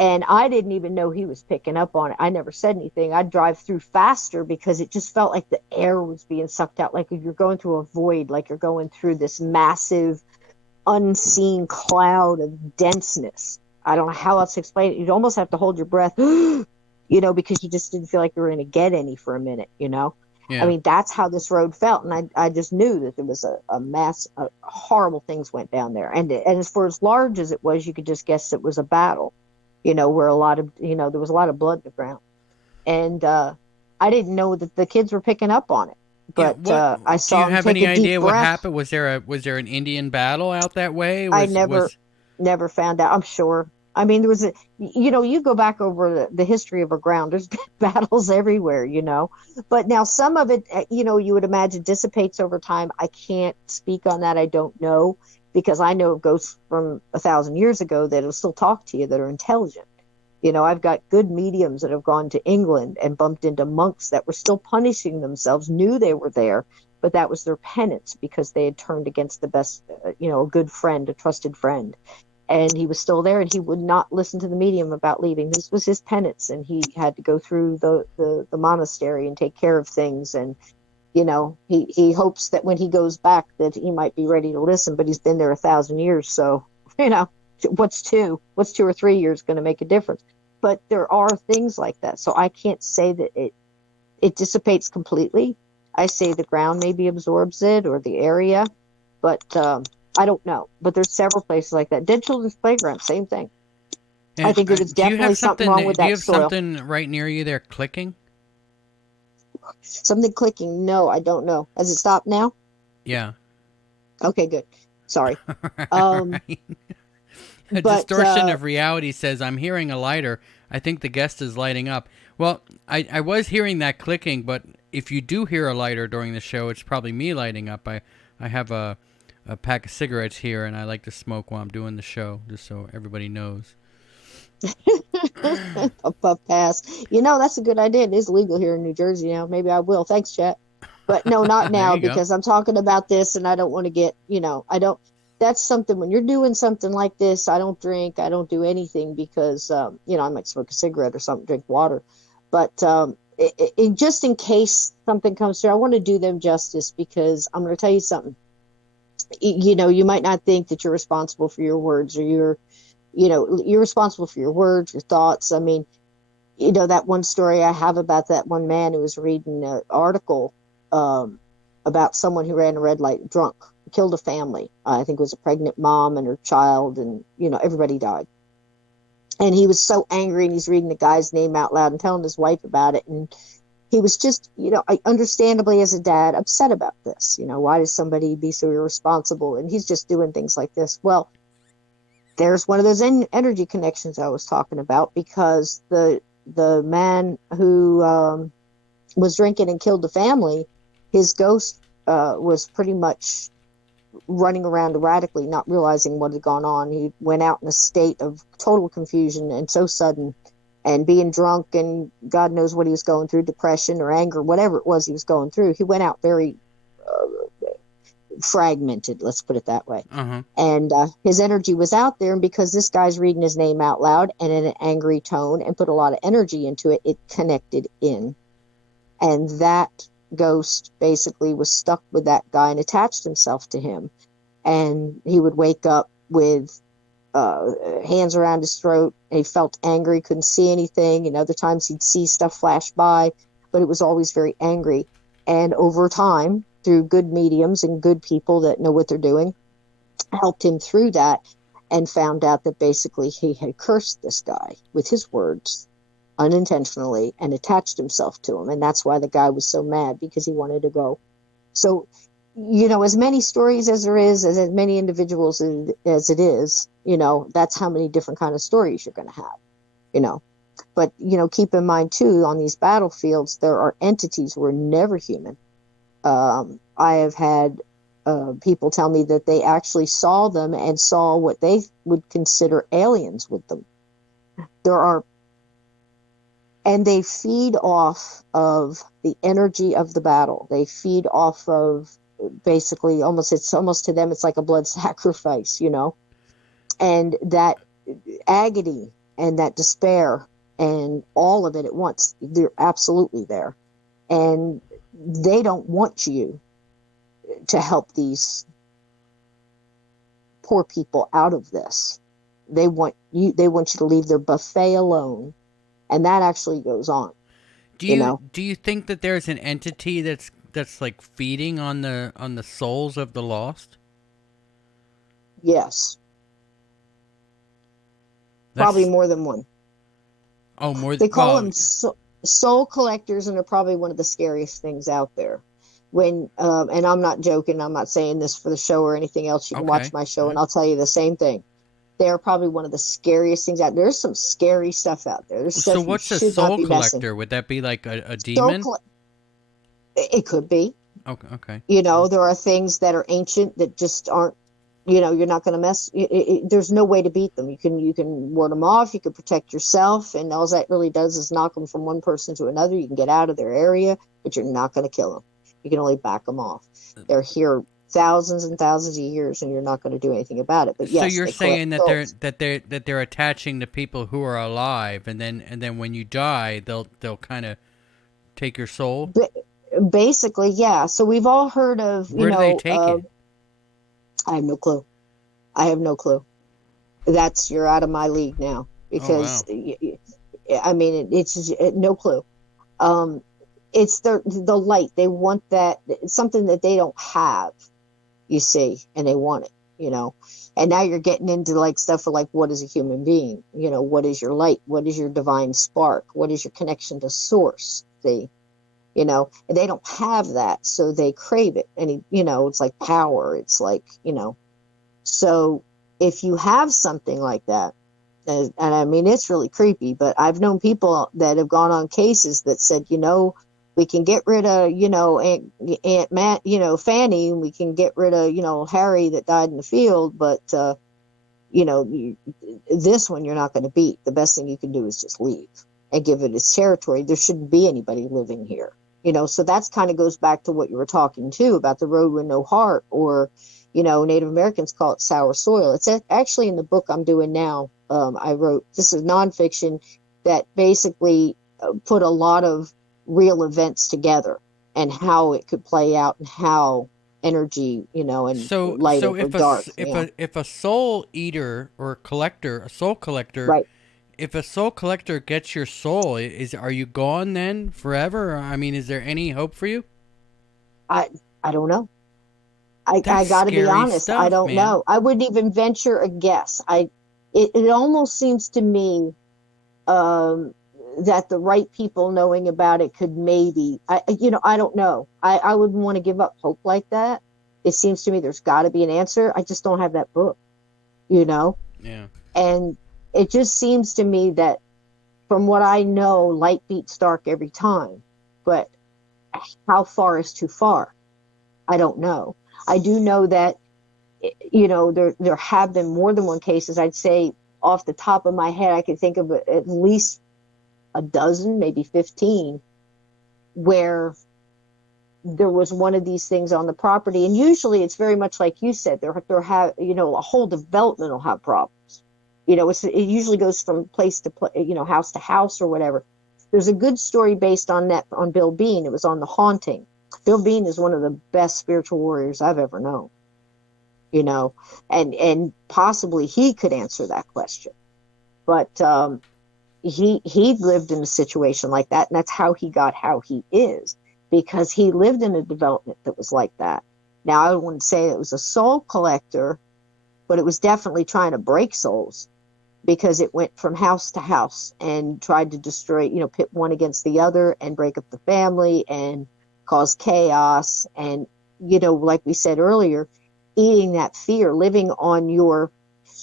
And I didn't even know he was picking up on it. I never said anything. I'd drive through faster because it just felt like the air was being sucked out, like if you're going through a void, like you're going through this massive, unseen cloud of denseness. I don't know how else to explain it. You'd almost have to hold your breath, because you just didn't feel like you were going to get any for a minute, Yeah. I mean, that's how this road felt. And I just knew that there was a mass, horrible things went down there. And as for as large as it was, you could just guess it was a battle. Where a lot of, there was a lot of blood in the ground. and I didn't know that the kids were picking up on it. But I do saw you him have take any a deep idea what breath. happened? Was there an Indian battle out that way? I never found out. I'm sure. I mean, there was you go back over the history of our ground. There's been battles everywhere, But now some of it, you would imagine dissipates over time. I can't speak on that. I don't know, because I know of ghosts from 1,000 years ago that will still talk to you, that are intelligent. I've got good mediums that have gone to England and bumped into monks that were still punishing themselves, knew they were there, but that was their penance because they had turned against the best, a good friend, a trusted friend. And he was still there, and he would not listen to the medium about leaving. This was his penance, and he had to go through the monastery and take care of things. And, he hopes that when he goes back that he might be ready to listen, but he's been there 1,000 years. So, what's 2 or 3 years going to make a difference? But there are things like that. So I can't say that it dissipates completely. I say the ground maybe absorbs it, or the area, but I don't know. But there's several places like that. Dead Children's Playground, same thing. And I think there's definitely something wrong with that soil. Do you have something right near you there clicking? Something clicking? No, I don't know. Has it stopped now? Yeah. Okay, good. Sorry. Right. A distortion of reality says, I'm hearing a lighter. I think the guest is lighting up. Well, I was hearing that clicking, but if you do hear a lighter during the show, it's probably me lighting up. I have a pack of cigarettes here, and I like to smoke while I'm doing the show, just so everybody knows. Puff pass. That's a good idea. It is legal here in New Jersey now. Maybe I will. Thanks, Chet. But no, not now, because I'm talking about this, and I don't want to get, I don't. That's something, when you're doing something like this, I don't drink, I don't do anything, because, I might smoke a cigarette or something, drink water. But just in case something comes through, I want to do them justice, because I'm going to tell you something. You might not think that you're responsible for your words, or you're responsible for your words, your thoughts. I mean, that one story I have about that one man who was reading an article about someone who ran a red light drunk, killed a family. I think it was a pregnant mom and her child, and everybody died. And he was so angry, and he's reading the guy's name out loud and telling his wife about it. And he was just, understandably as a dad, upset about this. Why does somebody be so irresponsible? And he's just doing things like this. Well, there's one of those energy connections I was talking about, because the man who was drinking and killed the family, his ghost was pretty much running around erratically, not realizing what had gone on. He went out in a state of total confusion, and so sudden, and being drunk, and God knows what he was going through, depression or anger, whatever it was he was going through. He went out very fragmented, let's put it that way. Uh-huh. And his energy was out there, and because this guy's reading his name out loud and in an angry tone and put a lot of energy into it, it connected in. And that ghost basically was stuck with that guy and attached himself to him. And he would wake up with hands around his throat, and he felt angry, couldn't see anything. And other times he'd see stuff flash by, but it was always very angry. And over time, through good mediums and good people that know what they're doing, helped him through that, and found out that basically he had cursed this guy with his words unintentionally and attached himself to him. And that's why the guy was so mad, because he wanted to go. So, as many stories as there is, as many individuals as it is, that's how many different kind of stories you're going to have, But, keep in mind, too, on these battlefields, there are entities who are never human. I have had people tell me that they actually saw them and saw what they would consider aliens with them. And they feed off of the energy of the battle. They feed off of basically it's almost to them, it's like a blood sacrifice, and that agony and that despair and all of it at once, they're absolutely there. And they don't want you to help these poor people out of this. They want you to leave their buffet alone. And that actually goes on. Do you think that there's an entity that's like feeding on the souls of the lost? Yes. Probably more than one. Oh, more than they call them. Soul collectors, and are probably one of the scariest things out there. When and I'm not joking, I'm not saying this for the show or anything else. You can watch Okay. my show Yeah. and I'll tell you the same thing. They're probably one of the scariest things out there. There's some scary stuff out there. There's So stuff you what's a should not soul be messing. collector? Would that be like a Soul demon? coll- it could be. Okay. Okay. You know, there are things that are ancient that just aren't, you know, you're not going to mess. There's no way to beat them. You can ward them off. You can protect yourself, and all that really does is knock them from one person to another. You can get out of their area, but you're not going to kill them. You can only back them off. They're here thousands and thousands of years, and you're not going to do anything about it. But So yes, you're they collect saying that souls. they're attaching to people who are alive, and then when you die, they'll kind of take your soul. Basically, yeah. So we've all heard of, Where do they take it? I have no clue. I have no clue. That's You're out of my league now Oh because wow. I mean it's no clue. Um, it's the light. They want that. It's something that they don't have, you see, and they want it, you know. And now you're getting into like stuff like what is a human being? You know, what is your light? What is your divine spark? What is your connection to source? See, you know, and they don't have that, so they crave it. And you know, it's like power. It's like, you know, so if you have something like that, and I mean, it's really creepy, but I've known people that have gone on cases that said, you know, we can get rid of, you know, Aunt Matt, you know, Fanny, and we can get rid of, you know, Harry that died in the field, but, you know, this one you're not going to beat. The best thing you can do is just leave and give it its territory. There shouldn't be anybody living here, you know. So that's kind of goes back to what you were talking too about the road with no heart, or, you know, Native Americans call it sour soil. It's actually in the book I'm doing now. I wrote, this is nonfiction that basically put a lot of real events together and how it could play out and how energy, you know, and light So over if dark. Yeah, if a soul eater or collector, a soul collector, right. if a soul collector gets your soul, are you gone then forever? I mean, is there any hope for you? I I don't know. I That's got to be scary honest. I stuff, don't man. know. I wouldn't even venture a guess. It almost seems to me um, that the right people knowing about it could maybe, you know, I don't know. I wouldn't want to give up hope like that. It seems to me there's got to be an answer. I just don't have that book, you know? Yeah. And it just seems to me that from what I know, light beats dark every time. But how far is too far? I don't know. I do know that, you know, there have been more than one cases. I'd say off the top of my head, I could think of at least a dozen, maybe 15, where there was one of these things on the property. And usually it's very much like you said, there have, you know, a whole development will have problems. You know, it usually goes from place to place, you know, house to house or whatever. There's a good story based on that, on Bill Bean. It was on The Haunting. Bill Bean is one of the best spiritual warriors I've ever known, you know, and possibly he could answer that question. But he lived in a situation like that, and that's how he got how he is, because he lived in a development that was like that. Now, I wouldn't say it was a soul collector, but it was definitely trying to break souls, because it went from house to house and tried to destroy, you know, pit one against the other and break up the family and cause chaos. And, you know, like we said earlier, eating that fear, living on your,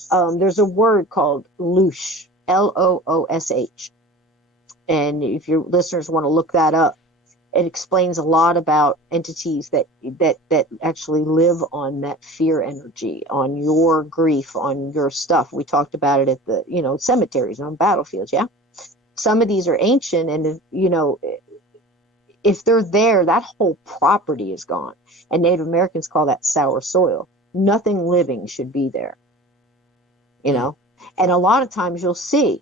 there's a word called loosh, Loosh. And if your listeners want to look that up, it explains a lot about entities that actually live on that fear energy, on your grief, on your stuff. We talked about it at the, you know, cemeteries and on battlefields. Yeah. Some of these are ancient, and, you know, if they're there, that whole property is gone. And Native Americans call that sour soil. Nothing living should be there, you Hmm. know? And a lot of times you'll see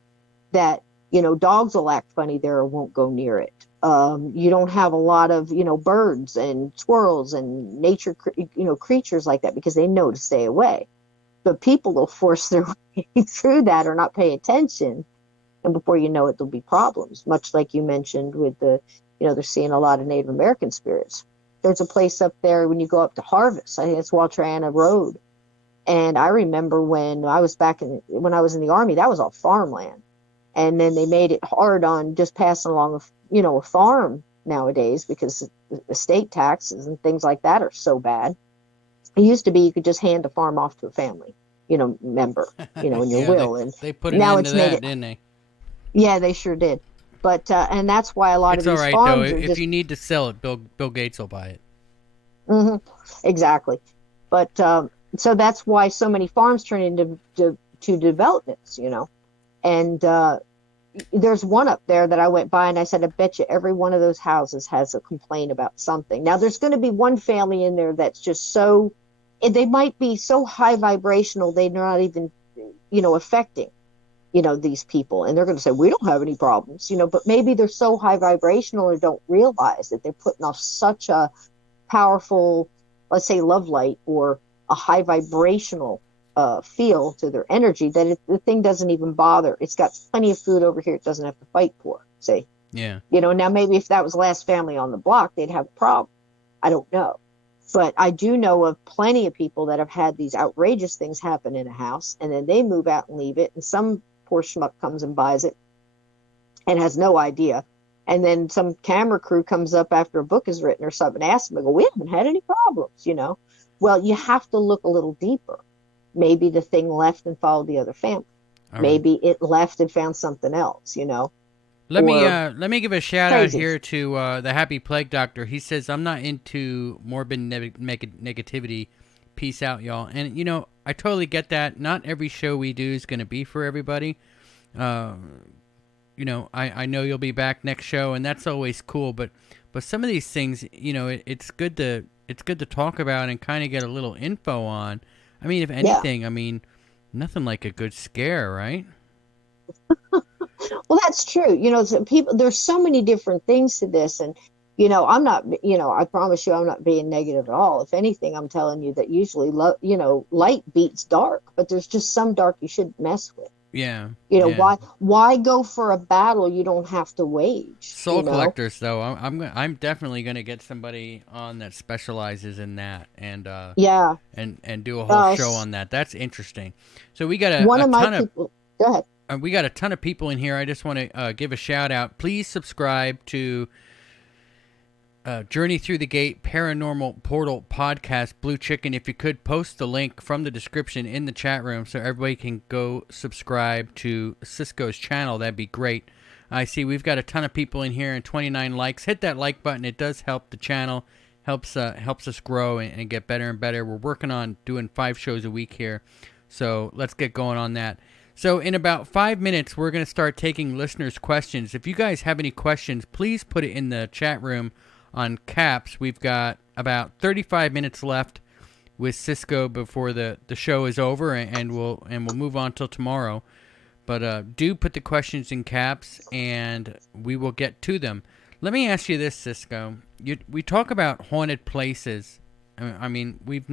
that, you know, dogs will act funny there or won't go near it. You don't have a lot of, you know, birds and squirrels and nature, you know, creatures like that, because they know to stay away. But people will force their way through that or not pay attention. And before you know it, there'll be problems, much like you mentioned with the, you know, they're seeing a lot of Native American spirits. There's a place up there when you go up to Harvest. I think it's Waltriana Road. And I remember when I was in the Army, that was all farmland. And then they made it hard on just passing along a farm nowadays, because estate taxes and things like that are so bad. It used to be you could just hand a farm off to a family, member, in your Yeah, will. And they put an now end to it's made that, it. didn't they? Yeah, they sure did. But and that's why a lot It's of all these right though. farms are If just you need to sell it, Bill Gates will buy it. exactly. But so that's why so many farms turn into to developments, And there's one up there that I went by and I said, I bet you every one of those houses has a complaint about something. Now, there's going to be one family in there that's just so, they might be so high vibrational, they're not even, affecting, these people. And they're going to say, we don't have any problems, but maybe they're so high vibrational or don't realize that they're putting off such a powerful, let's say, love light or a high vibrational feel to their energy that the thing doesn't even bother. It's got plenty of food over here. It doesn't have to fight for, say. Yeah. Now maybe if that was the last family on the block, they'd have a problem. I don't know. But I do know of plenty of people that have had these outrageous things happen in a house, and then they move out and leave it, and some poor schmuck comes and buys it and has no idea. And then some camera crew comes up after a book is written or something and asks them, I go, we haven't had any problems, Well, you have to look a little deeper. Maybe the thing left and followed the other family. Maybe it left and found something else, Let me give a shout out crazy. here to the Happy Plague Doctor. He says, I'm not into morbid negativity. Peace out, y'all. And, I totally get that. Not every show we do is going to be for everybody. I know you'll be back next show, and that's always cool. But some of these things, it's good to talk about and kind of get a little info on. I mean, if anything, nothing like a good scare, right? Well, that's true. There's so many different things to this. And, I'm not, I promise you I'm not being negative at all. If anything, I'm telling you that usually, light beats dark, but there's just some dark you shouldn't mess with. Yeah. Why go for a battle you don't have to wage? Soul collectors, though, I'm definitely gonna get somebody on that specializes in that, and and do a whole show on that. That's interesting. So we got a ton of people. Go ahead. We got a ton of people in here. I just want to give a shout out. Please subscribe to Journey Through the Gate Paranormal Portal Podcast, Blue Chicken. If you could post the link from the description in the chat room so everybody can go subscribe to Cisco's channel, that'd be great. I see we've got a ton of people in here and 29 likes. Hit that like button. It does help the channel, helps us grow and get better and better. We're working on doing 5 shows a week here, so let's get going on that. So in about 5 minutes, we're going to start taking listeners' questions. If you guys have any questions, please put it in the chat room on caps. We've got about 35 minutes left with Cisco before the show is over, and we'll move on till tomorrow. But do put the questions in caps, and we will get to them. Let me ask you this, Cisco. We talk about haunted places. I mean, we've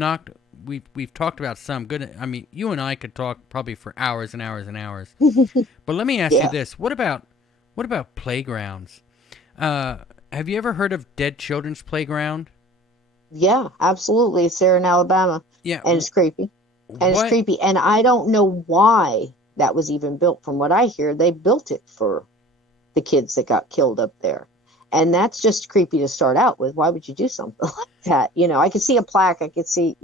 talked about some good. I mean, you and I could talk probably for hours and hours and hours. But let me ask you this: what about playgrounds? Have you ever heard of Dead Children's Playground? Yeah, absolutely. It's there in Alabama. Yeah. And it's creepy. It's creepy. And I don't know why that was even built. From what I hear, they built it for the kids that got killed up there. And that's just creepy to start out with. Why would you do something like that? I could see a plaque. I could see,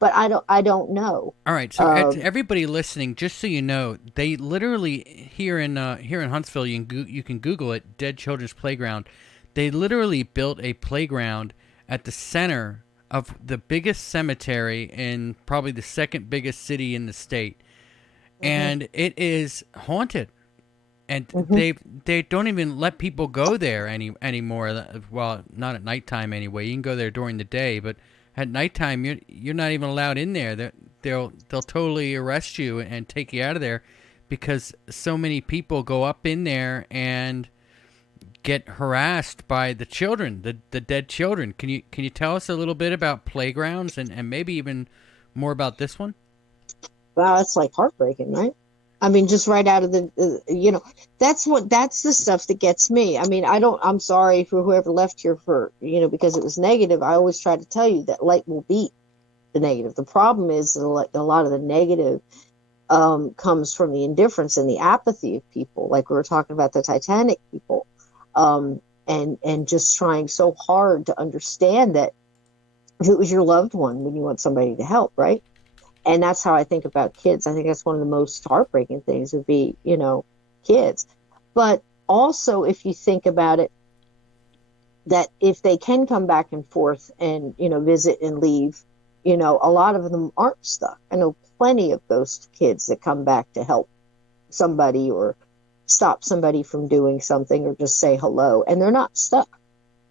but I don't know. All right. So everybody listening, just so you know, they literally here in Huntsville, you can Google it, Dead Children's Playground. They literally built a playground at the center of the biggest cemetery in probably the second biggest city in the state. Mm-hmm. And it is haunted. And they don't even let people go there anymore. Well, not at nighttime anyway. You can go there during the day, but at nighttime you're not even allowed in there. They'll totally arrest you and take you out of there because so many people go up in there and get harassed by the children, the dead children. Can you tell us a little bit about playgrounds and maybe even more about this one? Wow, that's like heartbreaking, right? I mean, just right out of the, that's the stuff that gets me. I mean, I'm sorry for whoever left here for, because it was negative. I always try to tell you that light will beat the negative. The problem is that a lot of the negative comes from the indifference and the apathy of people, like we were talking about the Titanic people, and just trying so hard to understand that if it was your loved one, when you want somebody to help, right? And that's how I think about kids. I think that's one of the most heartbreaking things would be, kids. But also, if you think about it, that if they can come back and forth and, visit and leave, a lot of them aren't stuck. I know plenty of ghost kids that come back to help somebody or stop somebody from doing something or just say hello, and they're not stuck.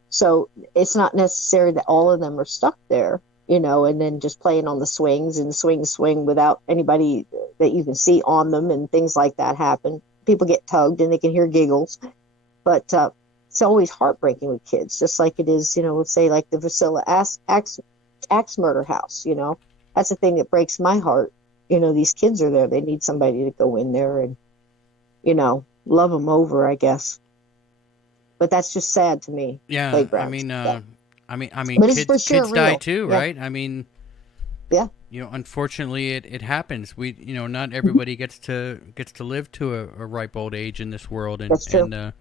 So it's not necessary that all of them are stuck there, and then just playing on the swings and swing without anybody that you can see on them, and things like that happen. People get tugged and they can hear giggles, but it's always heartbreaking with kids, just like it is, let's say like the Vasilla axe murder house, that's the thing that breaks my heart. These kids are there. They need somebody to go in there and, love them over, I guess. But that's just sad to me. Yeah, Playgrounds. I mean, but it's for sure kids die real. too, Yeah. right? I mean, Yeah. Unfortunately, it happens. Not everybody gets to live to a ripe old age in this world, and That's true. and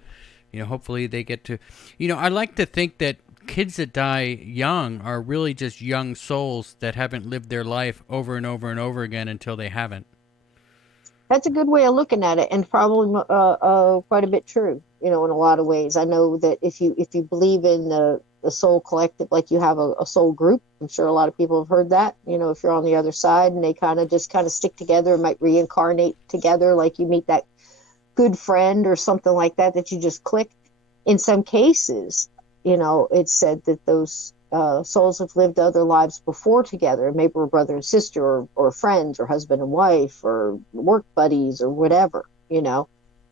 hopefully they get to. I like to think that kids that die young are really just young souls that haven't lived their life over and over and over again until they haven't. That's a good way of looking at it, and probably quite a bit true. In a lot of ways. I know that if you believe in the soul collective, like you have a soul group, I'm sure a lot of people have heard that. If you're on the other side and they kind of stick together and might reincarnate together, like you meet that good friend or something like that you just click. In some cases, it's said that those souls have lived other lives before together. Maybe we're brother and sister, or friends, or husband and wife, or work buddies, or whatever.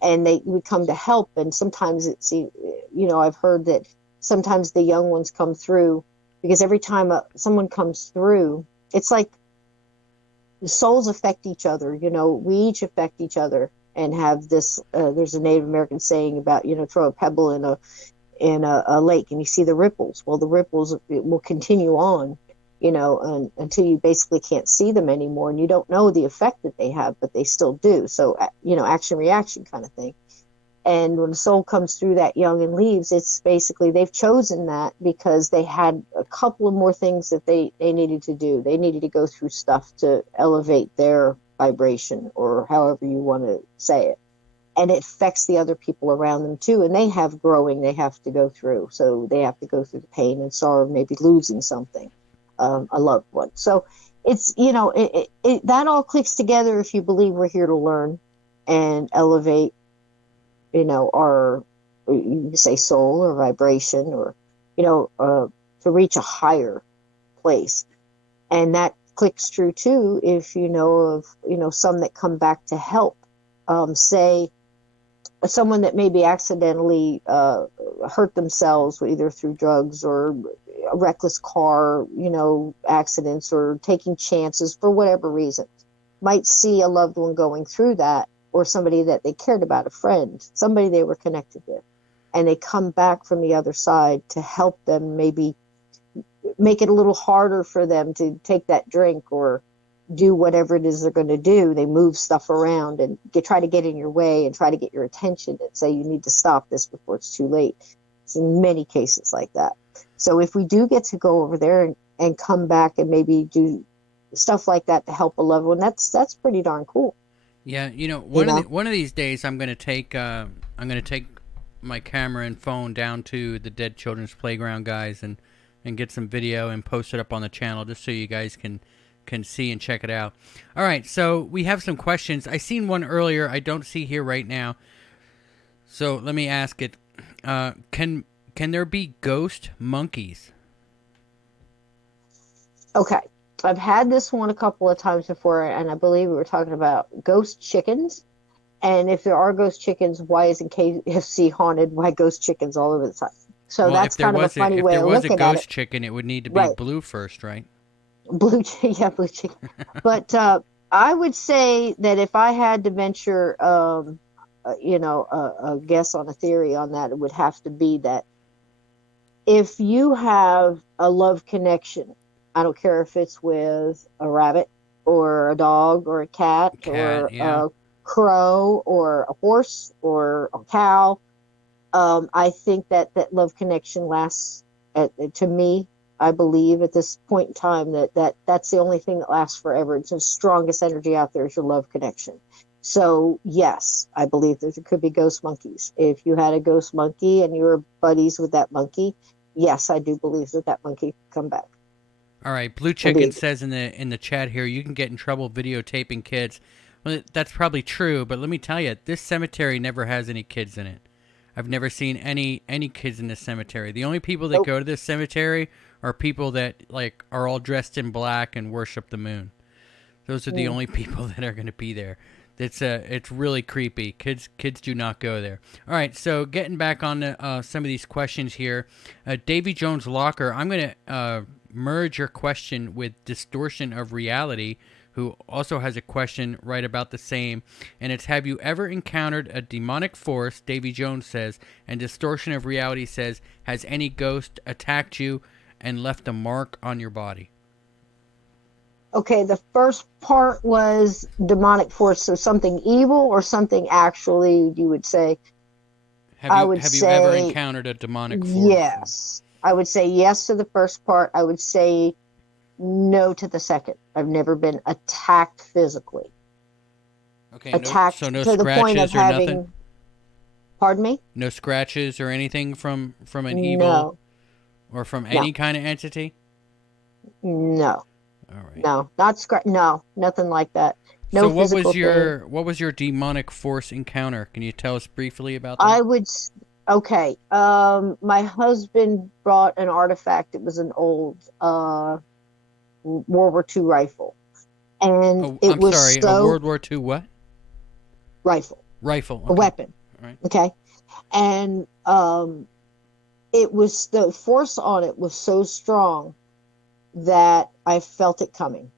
And they would come to help. And sometimes it's, I've heard that sometimes the young ones come through because every time someone comes through, it's like the souls affect each other. We each affect each other and have this. There's a Native American saying about, throw a pebble in a lake and you see the ripples. Well, the ripples will continue on, until you basically can't see them anymore, and you don't know the effect that they have, but they still do. So, action reaction kind of thing. And when a soul comes through that young and leaves, it's basically they've chosen that because they had a couple of more things that they needed to do. They needed to go through stuff to elevate their vibration, or however you want to say it. And it affects the other people around them too. And they have growing they have to go through. So they have to go through the pain and sorrow of maybe losing something, a loved one. So it's, that all clicks together if you believe we're here to learn and elevate, our, you can say soul or vibration, or, to reach a higher place. And that clicks true too if you know of, some that come back to help. Say someone that maybe accidentally hurt themselves, either through drugs or a reckless car, accidents, or taking chances for whatever reason, might see a loved one going through that, or somebody that they cared about, a friend, somebody they were connected with, and they come back from the other side to help them, maybe make it a little harder for them to take that drink or do whatever it is they're going to do. They move stuff around and try to get in your way and try to get your attention and say you need to stop this before it's too late. It's in many cases like that. So if we do get to go over there and come back and maybe do stuff like that to help a loved one, that's pretty darn cool. Yeah, one of these days I'm going to take my camera and phone down to the Dead Children's Playground guys and get some video and post it up on the channel just so you guys can see and check it out. All right, so we have some questions. I seen one earlier. I don't see here right now. So let me ask it. Can there be ghost monkeys? Okay. I've had this one a couple of times before, and I believe we were talking about ghost chickens. And if there are ghost chickens, why isn't KFC haunted? Why ghost chickens all over the time? So that's kind of a funny way of looking at it. If there was a ghost chicken, it would need to be blue first, right? Blue chicken. But I would say that if I had to venture, a guess on a theory on that, it would have to be that if you have a love connection, I don't care if it's with a rabbit, or a dog or a cat, or yeah. a crow or a horse or a cow. I think that love connection lasts, to me, I believe at this point in time that's the only thing that lasts forever. It's the strongest energy out there is your love connection. So yes, I believe that there could be ghost monkeys. If you had a ghost monkey and you were buddies with that monkey, yes, I do believe that monkey could come back. All right, Blue Chicken says in the chat here, you can get in trouble videotaping kids. Well, that's probably true, but let me tell you, this cemetery never has any kids in it. I've never seen any kids in this cemetery. The only people that go to this cemetery are people that like are all dressed in black and worship the moon. Those are the only people that are going to be there. It's really creepy. Kids do not go there. All right, so getting back on to, some of these questions here, Davy Jones Locker. I'm going to merge your question with Distortion of Reality, who also has a question right about the same, and it's, have you ever encountered a demonic force? Davy Jones says, and Distortion of Reality says, has any ghost attacked you and left a mark on your body? Okay, the first part was demonic force, so something evil or something actually, you would say? Have you ever encountered a demonic force? Yes. I would say yes to the first part. I would say no to the second. I've never been attacked physically. Okay, attacked no to the point of having. Nothing? Pardon me? No scratches or anything from an evil or from any kind of entity? No. All right. No, no, nothing like that. No. So what was your demonic force encounter? Can you tell us briefly about that? Okay. My husband brought an artifact. It was an old World War II rifle. And a World War II what? Rifle. Okay. A weapon. All right. Okay. And it was, the force on it was so strong that I felt it coming.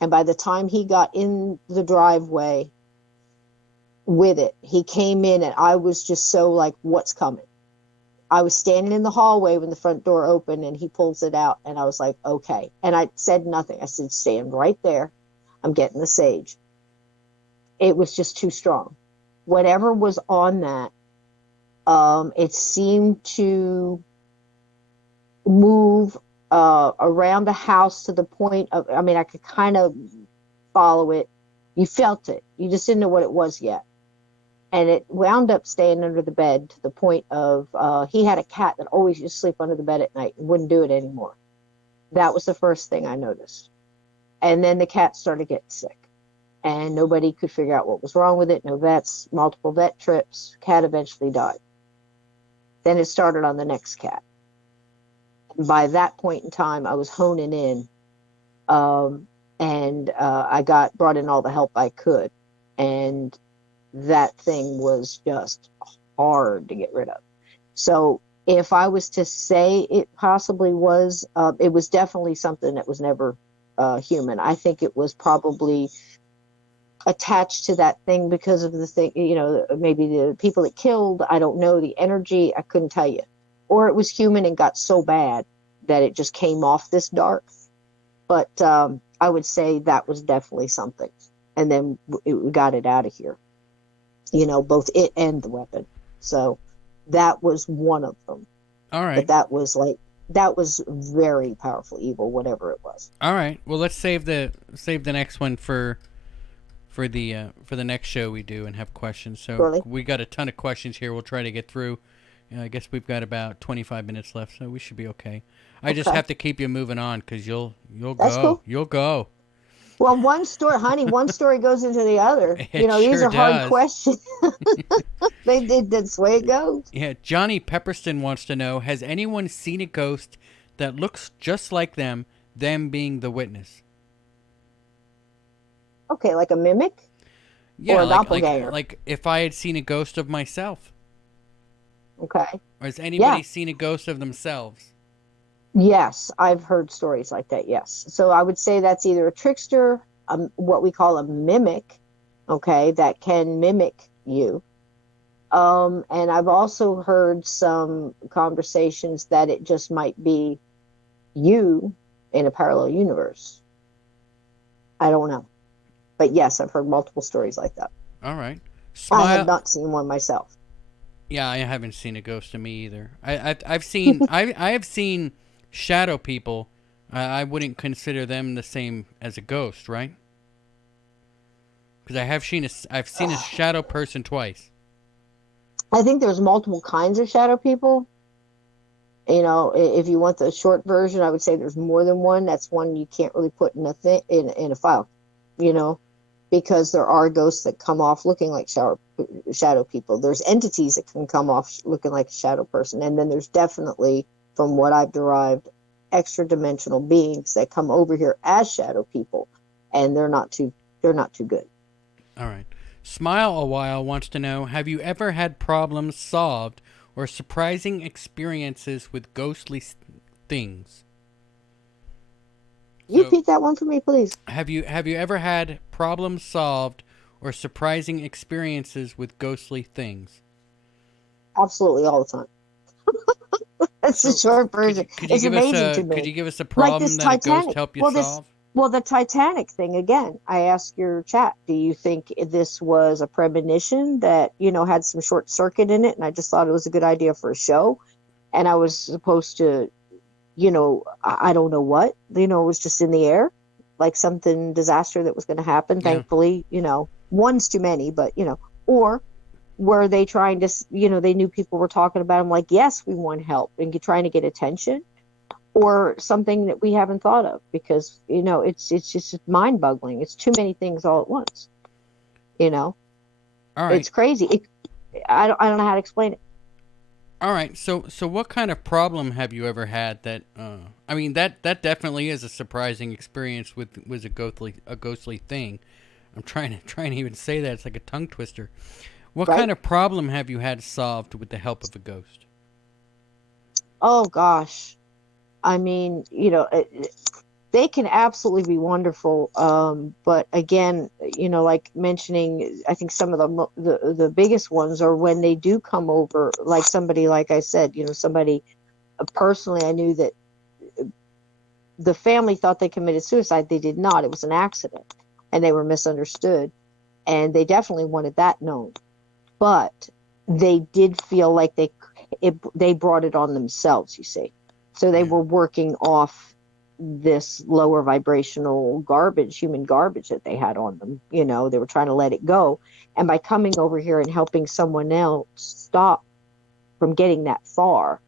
And by the time he got in the driveway with it, he came in and I was just so like, what's coming? I was standing in the hallway when the front door opened and he pulls it out and I was like, okay. And I said nothing. I said, stand right there. I'm getting the sage. It was just too strong. Whatever was on that, it seemed to move around the house to the point of, I mean, I could kind of follow it. You felt it. You just didn't know what it was yet. And it wound up staying under the bed to the point of, he had a cat that always used to sleep under the bed at night and wouldn't do it anymore. That was the first thing I noticed. And then the cat started getting sick. And nobody could figure out what was wrong with it. No vets, multiple vet trips. Cat eventually died. Then it started on the next cat. By that point in time, I was honing in, and I brought in all the help I could, and that thing was just hard to get rid of. So if I was to say it possibly was, it was definitely something that was never human. I think it was probably attached to that thing because of the thing, maybe the people it killed, I don't know, the energy, I couldn't tell you. Or it was human and got so bad that it just came off this dark. But I would say that was definitely something. And then we got it out of here. Both it and the weapon. So that was one of them. All right. But that was very powerful evil, whatever it was. All right. Well, let's save the next one for the next show we do and have questions. So really? We got a ton of questions here. We'll try to get through. I guess we've got about 25 minutes left, so we should be okay. I just have to keep you moving on because you'll That's go. Cool. You'll go. Well, one story goes into the other. These are hard questions. That's the way it goes. Yeah, Johnny Pepperston wants to know, has anyone seen a ghost that looks just like them being the witness? Okay, like a mimic? Yeah, or a doppelganger? Like if I had seen a ghost of myself. Okay. Or has anybody seen a ghost of themselves? Yes, I've heard stories like that, yes. So I would say that's either a trickster, what we call a mimic, okay, that can mimic you. And I've also heard some conversations that it just might be you in a parallel universe. I don't know. But yes, I've heard multiple stories like that. All right. I have Smile. not seen one myself. Yeah, I haven't seen a ghost of me either. I've seen I have seen shadow people. I wouldn't consider them the same as a ghost, right? Because I've seen a shadow person twice. I think there's multiple kinds of shadow people. You know, if you want the short version, I would say there's more than one. That's one you can't really put in a file, you know, because there are ghosts that come off looking like shadow people. There's entities that can come off looking like a shadow person, and then there's definitely, from what I've derived, extra dimensional beings that come over here as shadow people, and they're not too good. All right. Smile a while wants to know, have you ever had problems solved or surprising experiences with ghostly things? You repeat that one for me, please. Have you ever had problems solved or surprising experiences with ghostly things? Absolutely, all the time. That's the short version. It's amazing to me. Could you give us a problem that a ghost helped you solve? Well, the Titanic thing, again, I asked your chat, do you think this was a premonition that, you know, had some short circuit in it? And I just thought it was a good idea for a show. And I was supposed to, you know, I don't know what, you know, it was just in the air, like something disaster that was going to happen. Yeah. Thankfully, you know, one's too many, but, you know, or were they trying to, you know, they knew people were talking about them, like, yes, we want help, and trying to get attention. Or something that we haven't thought of, because, you know, it's just mind-boggling. It's too many things all at once, you know. All right. It's crazy. I don't know how to explain it. All right. So what kind of problem have you ever had that? I mean, that definitely is a surprising experience with a ghostly thing. I'm trying to even say that, it's like a tongue twister. What kind of problem have you had solved with the help of a ghost? Oh gosh. I mean, you know, they can absolutely be wonderful. But again, you know, like mentioning, I think some of the biggest ones are when they do come over, like somebody, like I said, you know, somebody personally, I knew that the family thought they committed suicide. They did not. It was an accident, and they were misunderstood, and they definitely wanted that known. But they did feel like they brought it on themselves, you see. So they were working off this lower vibrational human garbage that they had on them. You know, they were trying to let it go. And by coming over here and helping someone else stop from getting that far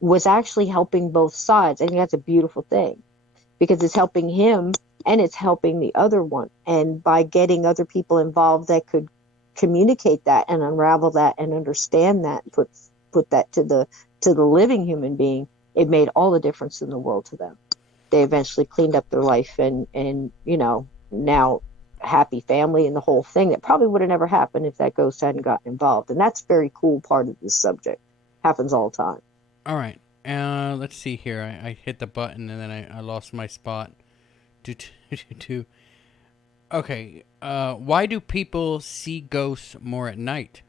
was actually helping both sides. I think that's a beautiful thing, because it's helping him and it's helping the other one. And by getting other people involved that could communicate that and unravel that and understand that, put that to the living human being, it made all the difference in the world to them. They eventually cleaned up their life and you know, now happy family and the whole thing that probably would have never happened if that ghost hadn't gotten involved. And that's a very cool part of this subject. Happens all the time. All right. Let's see here. I hit the button and then I lost my spot. Okay. Why do people see ghosts more at night?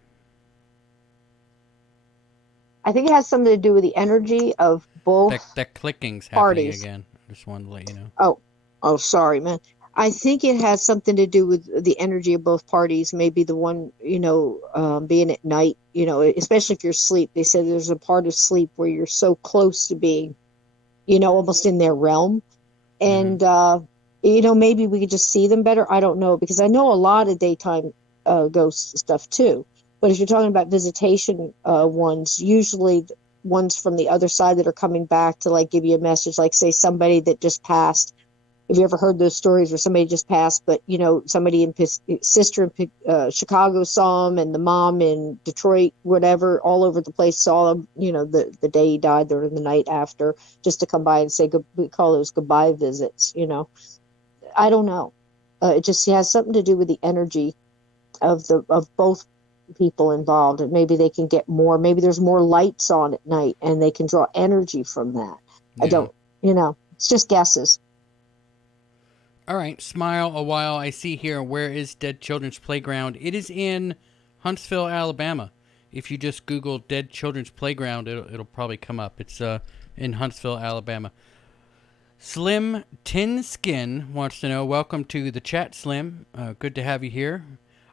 I think it has something to do with the energy of both that clicking's parties. Happening again. I just wanted to let you know. Oh, sorry, man. I think it has something to do with the energy of both parties. Maybe the one, you know, being at night, you know, especially if you're asleep. They said there's a part of sleep where you're so close to being, you know, almost in their realm. And, you know, maybe we could just see them better. I don't know, because I know a lot of daytime ghost stuff too. But if you're talking about visitation ones, usually ones from the other side that are coming back to, like, give you a message, like, say, somebody that just passed. Have you ever heard those stories where somebody just passed, but, you know, somebody sister in Chicago saw him, and the mom in Detroit, whatever, all over the place saw him, you know, the day he died or the night after, just to come by and say, we call those goodbye visits, you know. I don't know. It just has something to do with the energy of both people involved, and maybe they can get more, maybe there's more lights on at night and they can draw energy from that. Yeah. I don't, you know, it's just guesses. All right. Smile a while. I see here, where is Dead Children's Playground? It is in Huntsville, Alabama. If you just Google Dead Children's Playground, it'll probably come up. It's in Huntsville, Alabama. Slim Tin Skin wants to know, welcome to the chat, Slim. Good to have you here.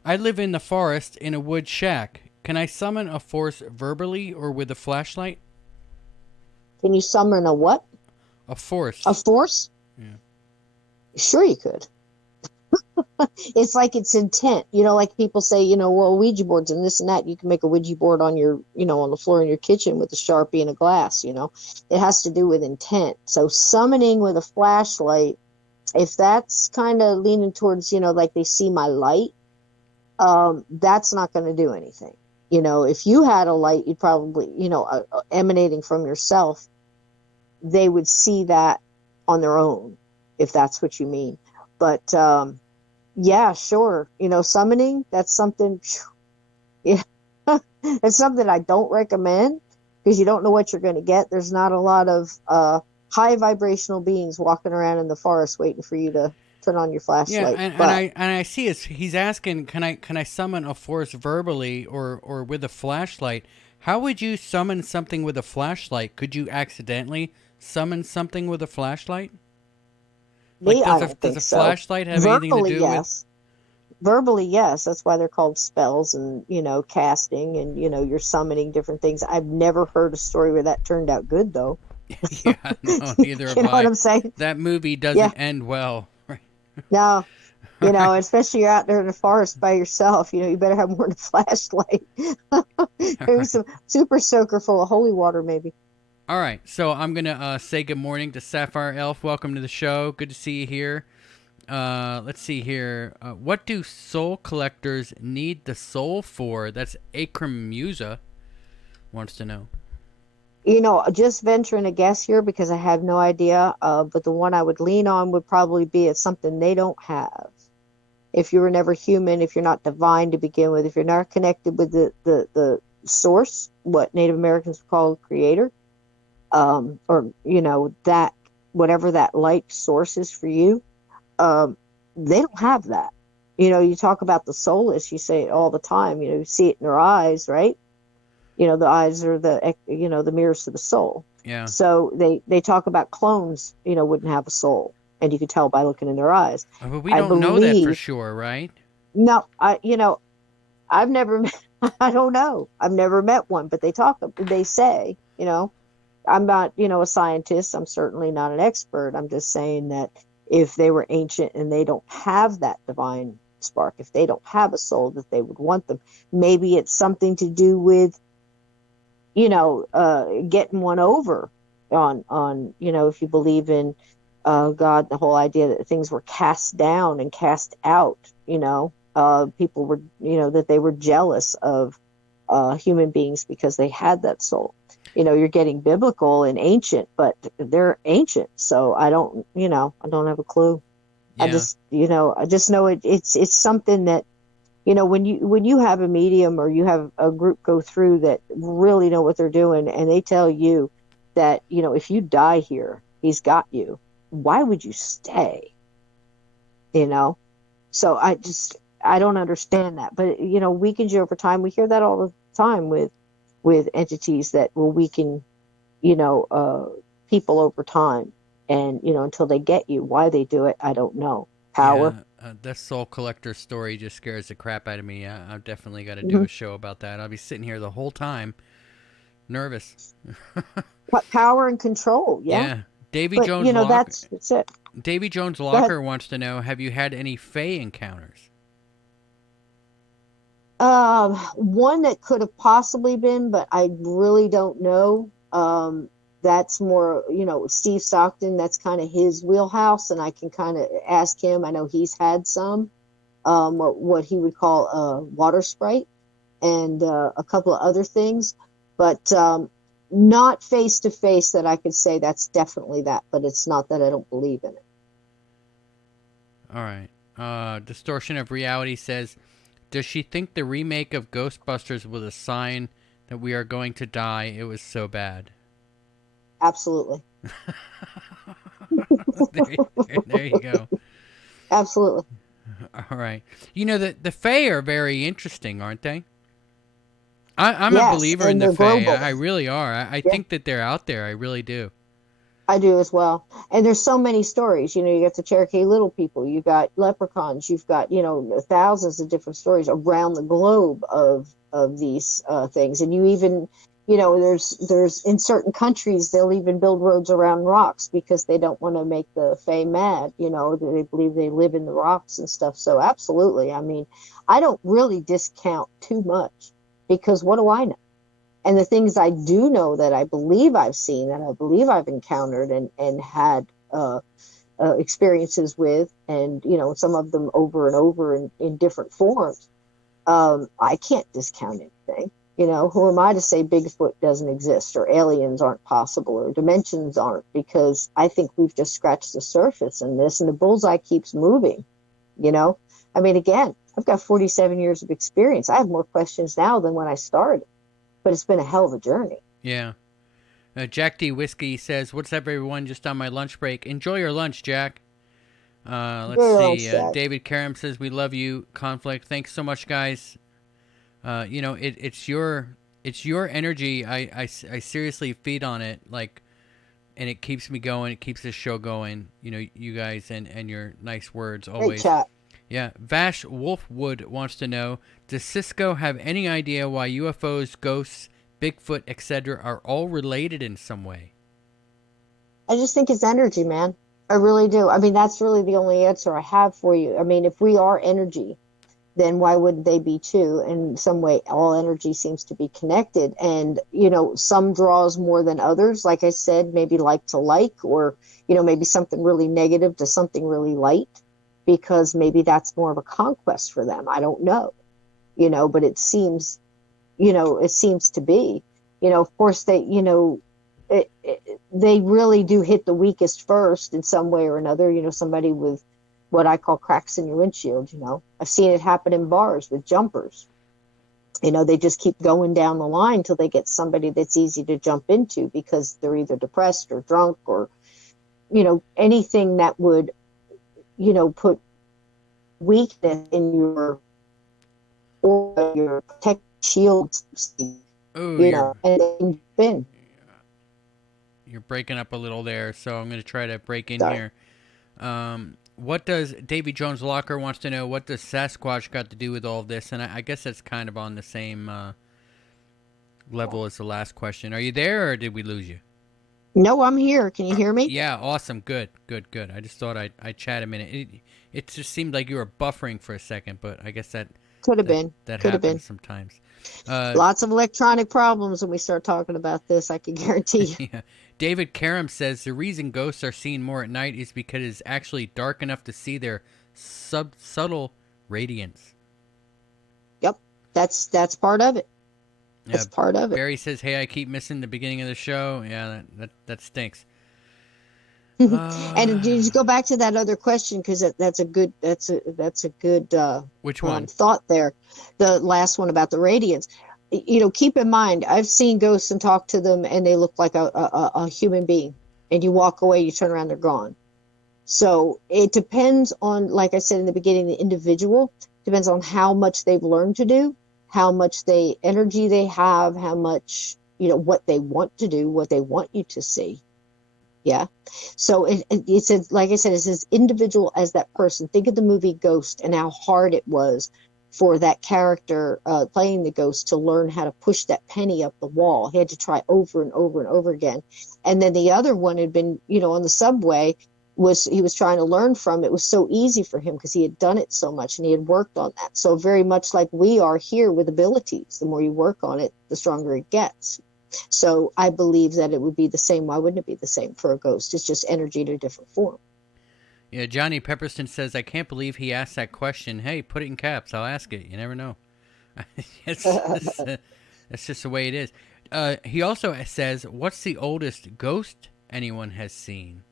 I live in the forest in a wood shack. Can I summon a force verbally or with a flashlight? Can you summon a what? A force. A force? Yeah. Sure you could. It's like it's intent. Like people say, well, Ouija boards and this and that. You can make a Ouija board on your, on the floor in your kitchen with a Sharpie and a glass, It has to do with intent. So summoning with a flashlight, if that's kind of leaning towards, like they see my light, that's not going to do anything. If you had a light, you'd probably, emanating from yourself, they would see that on their own, if that's what you mean. But, yeah, sure. Summoning, that's something, yeah, it's something I don't recommend because you don't know what you're going to get. There's not a lot of high vibrational beings walking around in the forest waiting for you to turn on your flashlight. Yeah, and I see he's asking, can I summon a force verbally or with a flashlight? How would you summon something with a flashlight? Could you accidentally summon something with a flashlight? Like, does a flashlight have anything to do with? Verbally, yes. That's why they're called spells and, casting and, you're summoning different things. I've never heard a story where that turned out good, though. Yeah, no, neither have I. You know what I'm saying? That movie doesn't end well. Right? No, especially you're out there in the forest by yourself, you better have more than a flashlight. Maybe some super soaker full of holy water, maybe. All right, so I'm going to say good morning to Sapphire Elf. Welcome to the show. Good to see you here. Let's see here. What do soul collectors need the soul for? That's Akram Musa wants to know. Just venturing a guess here because I have no idea, but the one I would lean on would probably be it's something they don't have. If you were never human, if you're not divine to begin with, if you're not connected with the source, what Native Americans would call the creator, or that whatever that light source is for you, they don't have that. You talk about the soulless, you say it all the time. You see it in their eyes, right? The eyes are the mirrors to the soul. Yeah. So they talk about clones, wouldn't have a soul, and you could tell by looking in their eyes. But we don't know that for sure, right? No, I've never met. I don't know. I've never met one, but they say, I'm not, a scientist. I'm certainly not an expert. I'm just saying that if they were ancient and they don't have that divine spark, if they don't have a soul, that they would want them. Maybe it's something to do with, getting one over on, if you believe in God, the whole idea that things were cast down and cast out, people were, that they were jealous of human beings because they had that soul. You're getting biblical and ancient, but they're ancient. So I don't have a clue. Yeah. I just know it's something that, when you have a medium or you have a group go through that really know what they're doing and they tell you that, if you die here, he's got you. Why would you stay? So I don't understand that, but weakens you over time. We hear that all the time with entities that will weaken, people over time, and until they get you. Why they do it, I don't know. Power. Yeah, that soul collector story just scares the crap out of me. I've definitely got to do a show about that. I'll be sitting here the whole time, nervous. What power and control? Yeah. Davy but, Jones. That's it. Davy Jones Locker wants to know: have you had any Fae encounters? One that could have possibly been, but I really don't know. That's more, Steve Stockton, that's kind of his wheelhouse, and I can kind of ask him. I know he's had some, what he would call a water sprite and a couple of other things, but not face to face that I could say that's definitely that, but it's not that I don't believe in it. All right. Distortion of Reality says, does she think the remake of Ghostbusters was a sign that we are going to die? It was so bad. Absolutely. there you go. Absolutely. All right. The Fae are very interesting, aren't they? I'm a believer in the Fae. I really are. I think that they're out there. I really do. I do as well. And there's so many stories. You know, you got the Cherokee Little People, you've got leprechauns, you've got, you know, thousands of different stories around the globe of these things. And you even, you know, there's in certain countries they'll even build roads around rocks because they don't want to make the Fae mad. You know, they believe they live in the rocks and stuff. So absolutely. I mean, I don't really discount too much because what do I know? And the things I do know that I believe I've seen, that I believe I've encountered and had experiences with, and, you know, some of them over and over in different forms, I can't discount anything. You know, who am I to say Bigfoot doesn't exist or aliens aren't possible or dimensions aren't? Because I think we've just scratched the surface in this, and the bullseye keeps moving, you know? I mean, again, I've got 47 years of experience. I have more questions now than when I started. But it's been a hell of a journey. Yeah. Jack D. Whiskey says, "What's up, everyone? Just on my lunch break. Enjoy your lunch, Jack." Let's see. David Karam says, "We love you, Conflict. Thanks so much, guys. You know, it's your energy. I seriously feed on it, like, and it keeps me going. It keeps this show going. You know, you guys and your nice words always." Great chat. Yeah, Vash Wolfwood wants to know, does Cisco have any idea why UFOs, ghosts, Bigfoot, etc. are all related in some way? I just think it's energy, man. I really do. I mean, that's really the only answer I have for you. I mean, if we are energy, then why wouldn't they be too? In some way, all energy seems to be connected. And, you know, some draws more than others. Like I said, maybe like to like, or, you know, maybe something really negative to something really light. Because maybe that's more of a conquest for them. I don't know, you know, but it seems to be, you know, of course they, you know, they really do hit the weakest first in some way or another, you know, somebody with what I call cracks in your windshield, you know. I've seen it happen in bars with jumpers. You know, they just keep going down the line till they get somebody that's easy to jump into because they're either depressed or drunk or, you know, anything that would, you know, put weakness in your protect shield, you know, and spin. You're breaking up a little there, so I'm going to try to break in Sorry. here. What does Davy Jones Locker wants to know? What does Sasquatch got to do with all of this? And I guess that's kind of on the same level as the last question. Are you there, or did we lose you? No, I'm here. Can you hear me? Yeah, awesome. Good. I just thought I'd chat a minute. It just seemed like you were buffering for a second, but I guess that could have been. That could happens have been sometimes. Lots of electronic problems when we start talking about this, I can guarantee you. Yeah. David Karam says the reason ghosts are seen more at night is because it's actually dark enough to see their subtle radiance. Yep, that's part of it. That's part of it. Barry says, "Hey, I keep missing the beginning of the show." Yeah, that stinks. And just go back to that other question because that's a good which one thought there, the last one about the radiance. You know, keep in mind, I've seen ghosts and talked to them, and they look like a human being. And you walk away, you turn around, they're gone. So it depends on, like I said in the beginning, the individual depends on how much they've learned to do, how much energy they have, how much, you know, what they want to do, what they want you to see. Yeah. So it says, like I said, it's as individual as that person. Think of the movie Ghost and how hard it was for that character playing the ghost to learn how to push that penny up the wall. He had to try over and over and over again. And then the other one had been, you know, on the subway, he was trying to learn from. It was so easy for him because he had done it so much and he had worked on that. So very much like we are here with abilities, the more you work on it, the stronger it gets. So I believe that it would be the same. Why wouldn't it be the same for a ghost? It's just energy in a different form. Yeah, Johnny Pepperston says, "I can't believe he asked that question." Hey, put it in caps. I'll ask it. You never know. That's just the way it is. He also says, "What's the oldest ghost anyone has seen?"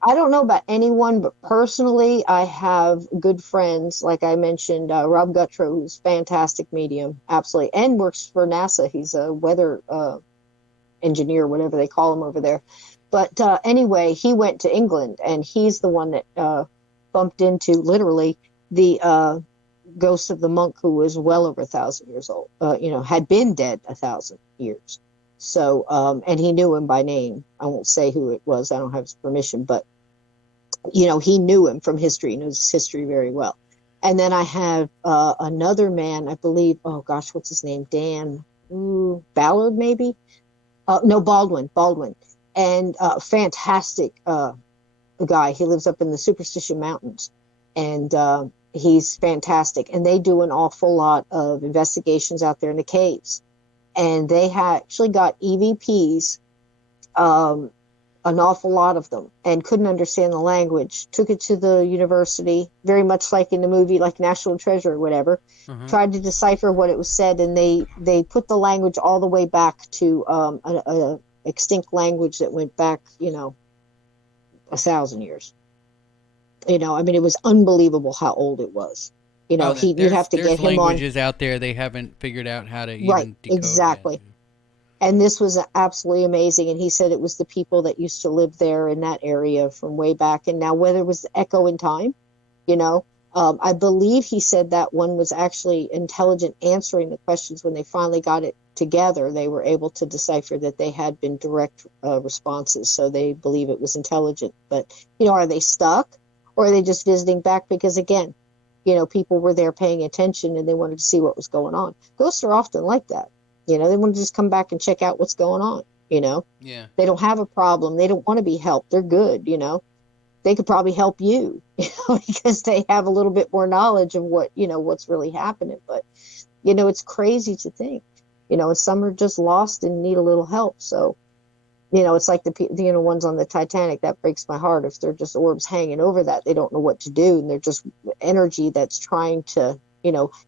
I don't know about anyone, but personally, I have good friends. Like I mentioned, Rob Gutrow, who's fantastic medium, absolutely, and works for NASA. He's a weather engineer, whatever they call him over there. But anyway, he went to England, and he's the one that bumped into literally the ghost of the monk who was well over 1,000 years old. You know, had been dead 1,000 years. So, and he knew him by name. I won't say who it was. I don't have his permission, but he knew him from history, knows his history very well. And then I have another man, I believe. Oh gosh, what's his name? Dan Ballard, maybe? No, Baldwin. And fantastic guy. He lives up in the Superstition Mountains, and he's fantastic. And they do an awful lot of investigations out there in the caves. And they actually got EVPs, an awful lot of them, and couldn't understand the language. Took it to the university, very much like in the movie, like National Treasure or whatever. Tried to decipher what it was said, and they put the language all the way back to a extinct language that went back, 1,000 years. It was unbelievable how old it was. You'd have to get him on. There's languages out there they haven't figured out how to even decode exactly. yet. And this was absolutely amazing. And he said it was the people that used to live there in that area from way back. And now whether it was the echo in time, I believe he said that one was actually intelligent answering the questions. When they finally got it together, they were able to decipher that they had been direct responses. So they believe it was intelligent. But, are they stuck, or are they just visiting back? Because again, people were there paying attention and they wanted to see what was going on. Ghosts are often like that. They want to just come back and check out what's going on, Yeah. They don't have a problem. They don't want to be helped. They're good, They could probably help you, because they have a little bit more knowledge of what, what's really happening. But, it's crazy to think, and some are just lost and need a little help. So, it's like the ones on the Titanic. That breaks my heart. If they're just orbs hanging over that, they don't know what to do. And they're just energy that's trying to,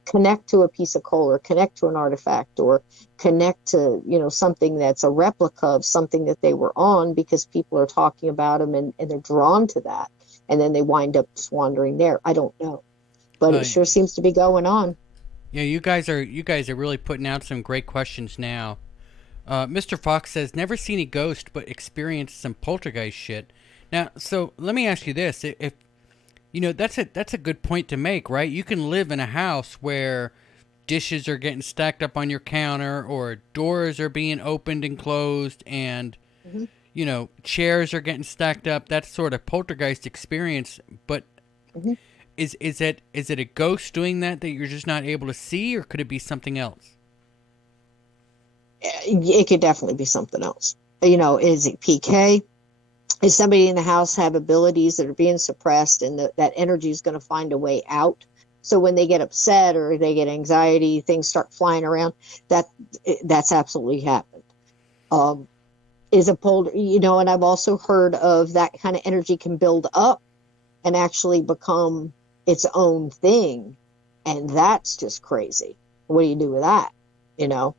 connect to a piece of coal, or connect to an artifact, or connect to, something that's a replica of something that they were on, because people are talking about them and they're drawn to that. And then they wind up just wandering there. I don't know, but it sure seems to be going on. Yeah, you guys are really putting out some great questions now. Mr. Fox says, never seen a ghost, but experienced some poltergeist shit. Now, so let me ask you this. If that's a good point to make, right? You can live in a house where dishes are getting stacked up on your counter, or doors are being opened and closed, and chairs are getting stacked up. That's sort of poltergeist experience. But is it a ghost doing that you're just not able to see, or could it be something else? It could definitely be something else. Is it PK? Is somebody in the house have abilities that are being suppressed, and that energy is going to find a way out? So when they get upset or they get anxiety, things start flying around. That's absolutely happened. Is a polter, and I've also heard of that kind of energy can build up and actually become its own thing, and that's just crazy. What do you do with that?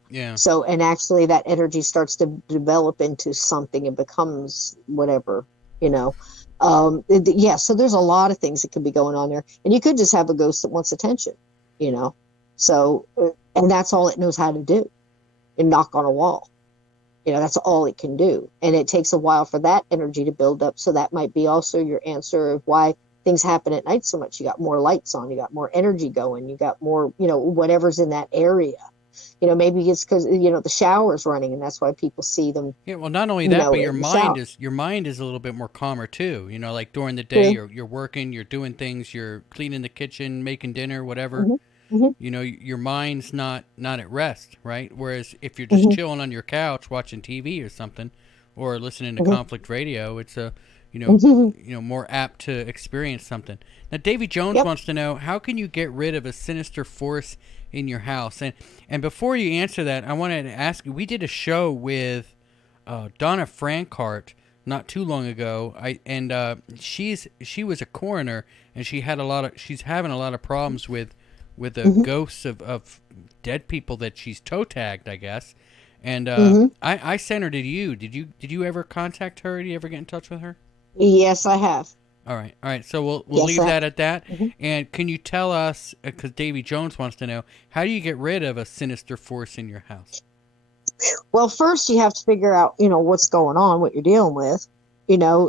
Yeah. So, and actually that energy starts to develop into something and becomes whatever, yeah. So there's a lot of things that could be going on there, and you could just have a ghost that wants attention, so, and that's all it knows how to do, and knock on a wall. That's all it can do. And it takes a while for that energy to build up. So that might be also your answer of why things happen at night so much. You got more lights on, you got more energy going, you got more, whatever's in that area. Maybe it's because, the shower's running, and that's why people see them. Yeah, well, not only that, but your mind is a little bit more calmer too. Like during the day, you're working, you're doing things, you're cleaning the kitchen, making dinner, whatever. Your mind's not at rest, right? Whereas if you're just chilling on your couch watching TV or something, or listening to conflict radio, it's more apt to experience something. Now, Davy Jones wants to know, how can you get rid of a sinister force in your house? And before you answer that, I wanted to ask you, we did a show with Donna Frankart not too long ago. She was a coroner, and she's having a lot of problems with the ghosts of dead people that she's toe tagged, I guess. And I sent her to you. Did you ever contact her? Did you ever get in touch with her? Yes, I have. All right. So we'll leave that at that. And can you tell us, because Davy Jones wants to know, how do you get rid of a sinister force in your house? Well, first you have to figure out, what's going on, what you're dealing with,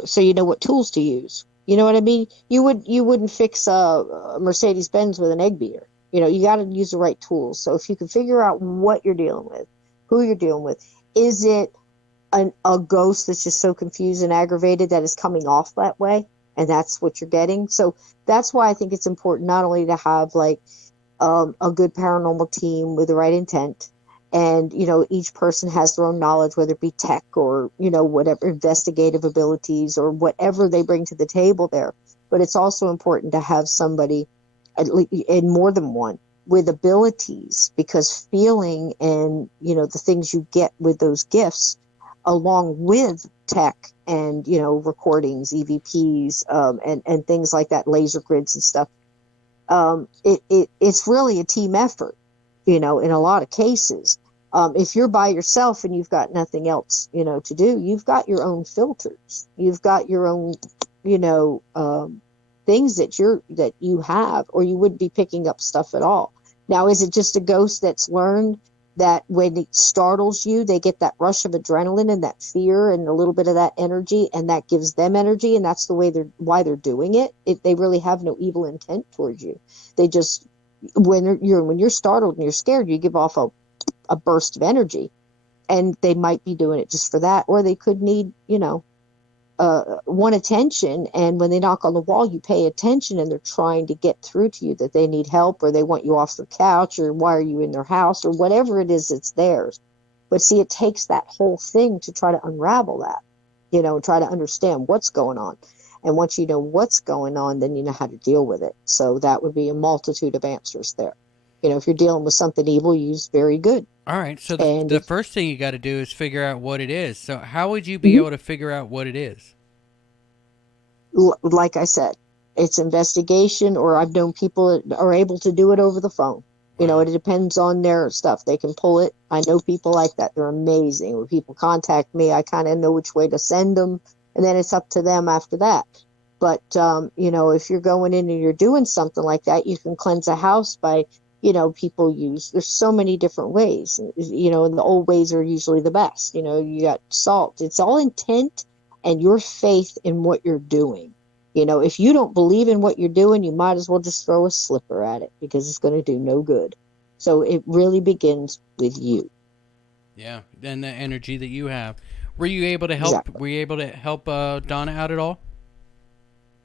so you know what tools to use. You know what I mean? You wouldn't fix a Mercedes-Benz with an egg beater. You got to use the right tools. So if you can figure out what you're dealing with, who you're dealing with, Is it a ghost that's just so confused and aggravated that is coming off that way, and that's what you're getting? So that's why I think it's important not only to have like a good paranormal team with the right intent, and each person has their own knowledge, whether it be tech or whatever investigative abilities or whatever they bring to the table there. But it's also important to have somebody, at least, and more than one, with abilities, because feeling and the things you get with those gifts, along with tech and recordings, EVPs, and things like that, laser grids and stuff. It's really a team effort, in a lot of cases. If you're by yourself and you've got nothing else, to do, you've got your own filters, you've got your own, things that you have, or you wouldn't be picking up stuff at all. Now, is it just a ghost that's learned that when it startles you, they get that rush of adrenaline and that fear and a little bit of that energy, and that gives them energy, and that's the way why they're doing it? They really have no evil intent towards you. They just, when you're startled and you're scared, you give off a burst of energy, and they might be doing it just for that, or they could need want attention, and when they knock on the wall, you pay attention, and they're trying to get through to you that they need help, or they want you off their couch, or why are you in their house, or whatever it is that's theirs. But see, it takes that whole thing to try to unravel that, try to understand what's going on. And once you know what's going on, then you know how to deal with it. So that would be a multitude of answers there. If you're dealing with something evil, use very good. All right. So the first thing you got to do is figure out what it is. So how would you be able to figure out what it is? Like I said, it's investigation, or I've known people that are able to do it over the phone. Wow. It depends on their stuff. They can pull it. I know people like that. They're amazing. When people contact me, I kind of know which way to send them, and then it's up to them after that. But, if you're going in and you're doing something like that, you can cleanse a house by people there's so many different ways, and the old ways are usually the best. You got salt. It's all intent and your faith in what you're doing. If you don't believe in what you're doing, you might as well just throw a slipper at it, because it's going to do no good. So it really begins with you. Yeah. And the energy that you have. Were you able to help? Exactly. Were you able to help Donna out at all?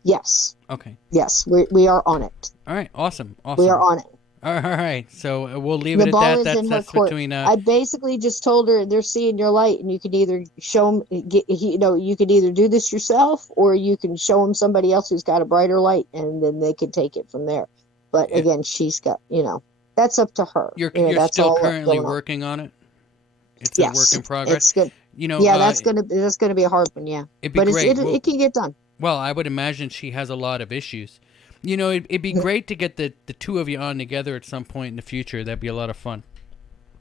Yes. Okay. Yes, we are on it. All right. Awesome. We are on it. All right, so we'll leave it at that. That's between. I basically just told her they're seeing your light, and you can either show them, you can either do this yourself, or you can show them somebody else who's got a brighter light, and then they can take it from there. But again, she's got, that's up to her. You're still currently working on it. It's a work in progress. It's good. That's gonna be a hard one. Yeah, it'd be great. It can get done. Well, I would imagine she has a lot of issues. It'd be great to get the two of you on together at some point in the future. That'd be a lot of fun.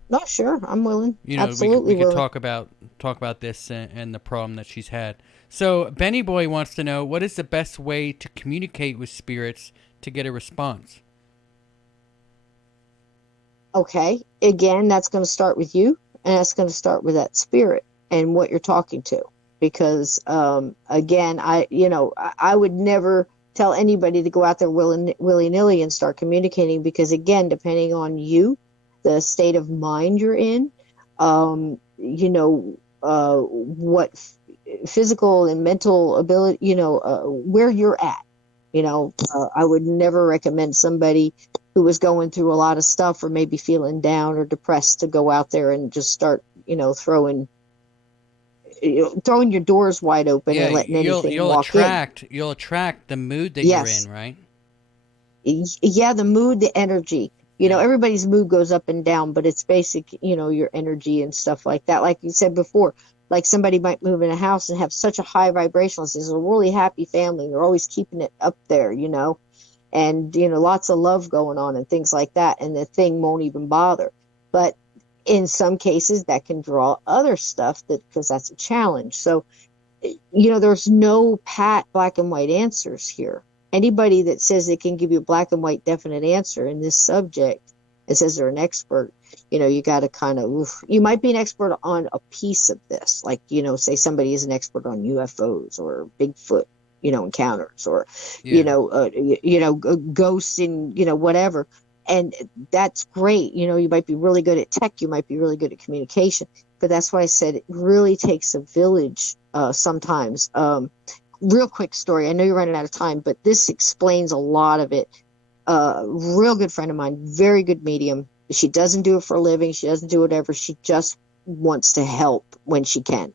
No, sure, I'm willing. Absolutely, we could talk about this and the problem that she's had. So Benny Boy wants to know, what is the best way to communicate with spirits to get a response? Okay, again, that's going to start with you, and that's going to start with that spirit and what you're talking to. Because again, I would never tell anybody to go out there willy-nilly and start communicating, because again, depending on you, the state of mind you're in, what physical and mental ability, where you're at, I would never recommend somebody who was going through a lot of stuff, or maybe feeling down or depressed, to go out there and just start, throwing your doors wide open and letting anything walk in. You'll attract the mood that you're in, right? Yeah, the mood, the energy. Everybody's mood goes up and down, but it's basic, your energy and stuff like that. Like you said before, like somebody might move in a house and have such a high vibration. This is a really happy family. They're always keeping it up there, and, lots of love going on and things like that. And the thing won't even bother. But in some cases that can draw other stuff, because that's a challenge. So, there's no pat black and white answers here. Anybody that says they can give you a black and white definite answer in this subject, it says they're an expert, you got to kind of, you might be an expert on a piece of this. Like, say somebody is an expert on UFOs or Bigfoot, encounters, or, ghosts and, whatever. And that's great. You might be really good at tech. You might be really good at communication. but that's why I said it really takes a village sometimes. Real quick story. I know you're running out of time, but this explains a lot of it. Real good friend of mine, very good medium. She doesn't do it for a living. She doesn't do whatever. She just wants to help when she can.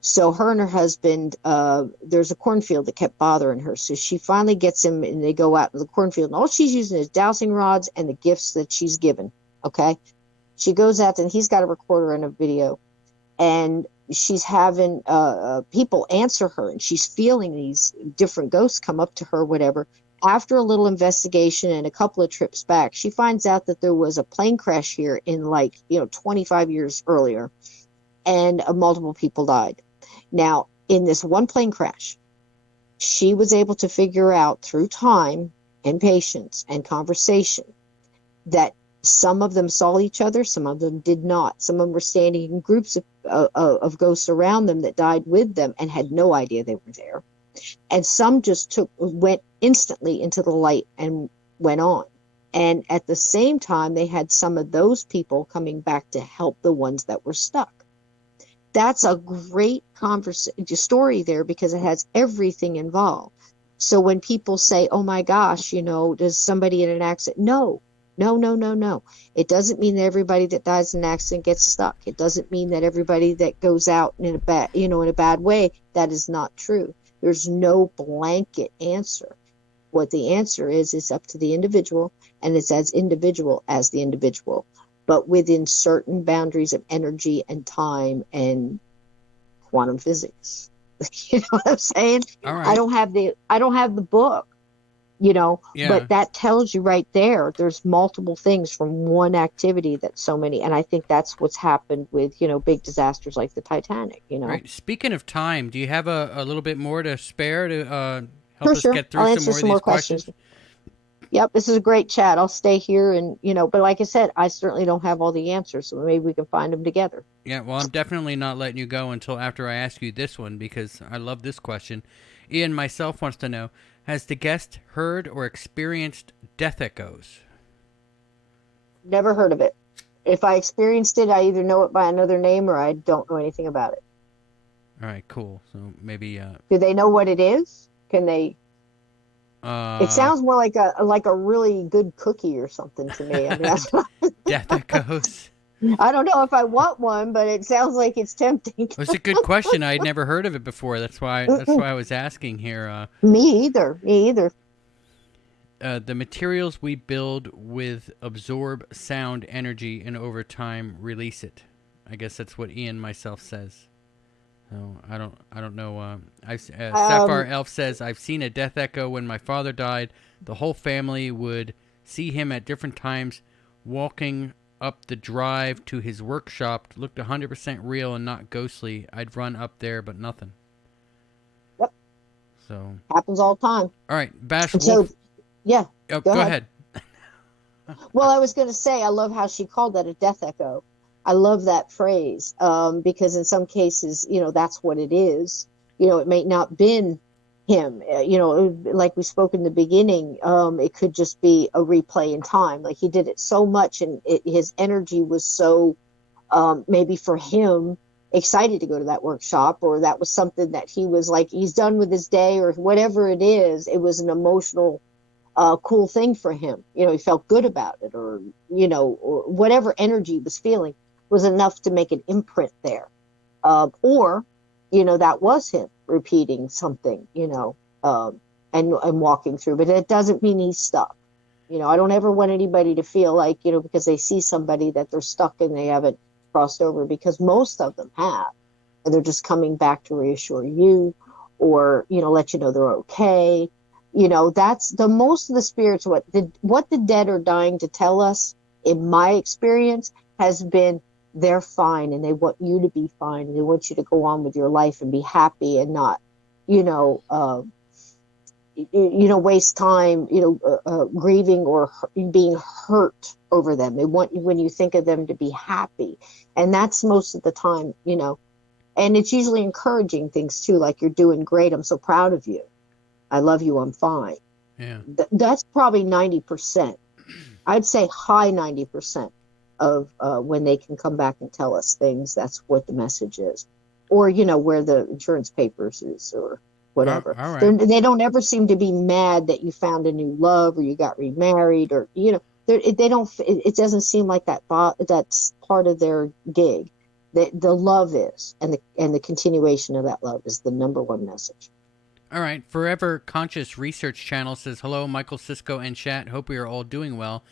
So her and her husband, there's a cornfield that kept bothering her. So she finally gets him, and they go out in the cornfield, and all she's using is dowsing rods and the gifts that she's given. Okay. She goes out, and he's got a recorder and a video, and she's having people answer her, and she's feeling these different ghosts come up to her, whatever. After a little investigation and a couple of trips back, she finds out that there was a plane crash here in 25 years earlier, and multiple people died. Now, in this one plane crash, she was able to figure out through time and patience and conversation that some of them saw each other, some of them did not. Some of them were standing in groups of ghosts around them that died with them and had no idea they were there. And some just went instantly into the light and went on. And at the same time, they had some of those people coming back to help the ones that were stuck. That's a great story there because it has everything involved. So when people say, oh my gosh, does somebody in an accident? No. It doesn't mean that everybody that dies in an accident gets stuck. It doesn't mean that everybody that goes out in a bad way. That is not true. There's no blanket answer. What the answer is up to the individual, and it's as individual as the individual, but within certain boundaries of energy and time and quantum physics. You know what I'm saying? All right. I don't have the book, Yeah. but that tells you right there, there's multiple things from one activity that so many, and I think that's what's happened with, big disasters like the Titanic, Right. Speaking of time, do you have a little bit more to spare to help For us sure. get through I'll some more of these questions? Yep, this is a great chat. I'll stay here and, but like I said, I certainly don't have all the answers, so maybe we can find them together. Yeah, well, I'm definitely not letting you go until after I ask you this one because I love this question. Ian myself wants to know, has the guest heard or experienced death echoes? Never heard of it. If I experienced it, I either know it by another name or I don't know anything about it. All right, cool. So maybe... Do they know what it is? Can they... it sounds more like a really good cookie or something to me. I mean, that's death echoes. I don't know if I want one, but it sounds like it's tempting. It's a good question. I'd never heard of it before. That's why I was asking here. Me either. The materials we build with absorb sound energy and over time release it. I guess that's what Ian myself says. So I don't know. Sapphire Elf says, I've seen a death echo when my father died. The whole family would see him at different times walking up the drive to his workshop. Looked 100% real and not ghostly. I'd run up there, but nothing. Yep. So happens all the time. All right, Bash so, Wolf. Yeah. Oh, go ahead. Well, I was going to say, I love how she called that a death echo. I love that phrase because in some cases, that's what it is. It may not been him, like we spoke in the beginning, it could just be a replay in time. Like he did it so much and his energy was so maybe for him excited to go to that workshop, or that was something that he was like, he's done with his day or whatever it is. It was an emotional cool thing for him. He felt good about it, or whatever energy he was feeling was enough to make an imprint there. Or, that was him repeating something, and walking through, but it doesn't mean he's stuck. I don't ever want anybody to feel like, because they see somebody that they're stuck and they haven't crossed over, because most of them have, and they're just coming back to reassure you or, let you know they're okay. That's the most of the spirits, what the dead are dying to tell us, in my experience, has been they're fine and they want you to be fine and they want you to go on with your life and be happy and not, waste time, grieving or being hurt over them. They want you, when you think of them, to be happy. And that's most of the time, and it's usually encouraging things too. Like, you're doing great. I'm so proud of you. I love you. I'm fine. Yeah. That's probably 90%. I'd say high 90%. of when they can come back and tell us things. That's what the message is, or where the insurance papers is, or whatever. All right. They don't ever seem to be mad that you found a new love or you got remarried, or they don't. It doesn't seem like that's part of their gig. The love is, and the continuation of that love is the number one message. All right. Forever Conscious Research Channel says, hello, Michael, Cisco, and chat. Hope we are all doing well.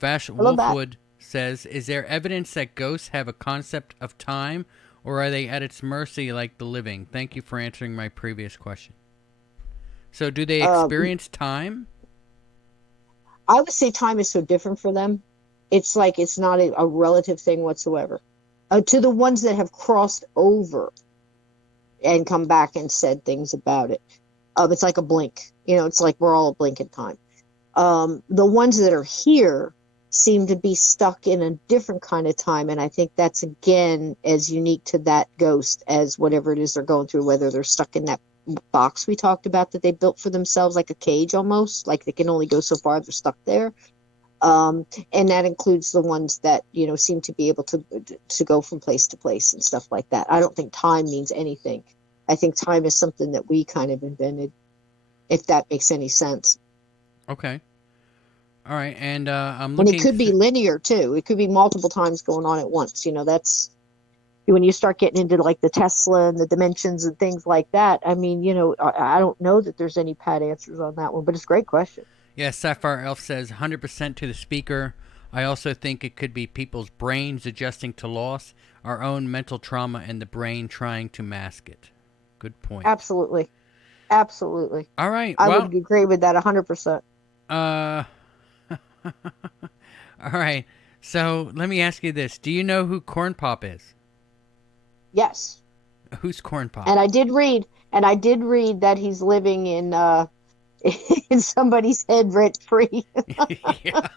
Vash Wolfwood says, is there evidence that ghosts have a concept of time, or are they at its mercy like the living? Thank you for answering my previous question. So do they experience time? I would say time is so different for them. It's like it's not a relative thing whatsoever. To the ones that have crossed over and come back and said things about it. It's like a blink. It's like we're all a blink in time. The ones that are here seem to be stuck in a different kind of time, and I think that's, again, as unique to that ghost as whatever it is they're going through, whether they're stuck in that box we talked about that they built for themselves, like a cage almost, like they can only go so far, they're stuck there. And that includes the ones that seem to be able to go from place to place and stuff like that. I don't think time means anything. I think time is something that we kind of invented, if that makes any sense. Okay. All right. And I'm looking. And it could be linear too. It could be multiple times going on at once. That's when you start getting into like the Tesla and the dimensions and things like that. I mean, I don't know that there's any pat answers on that one, but it's a great question. Yeah, Sapphire Elf says 100% to the speaker. I also think it could be people's brains adjusting to loss, our own mental trauma, and the brain trying to mask it. Good point. Absolutely. Absolutely. All right. I would agree with that 100%. All right. So let me ask you this. Do you know who Corn Pop is? Yes. Who's Corn Pop? And I did read that he's living in somebody's head rent free. Yeah.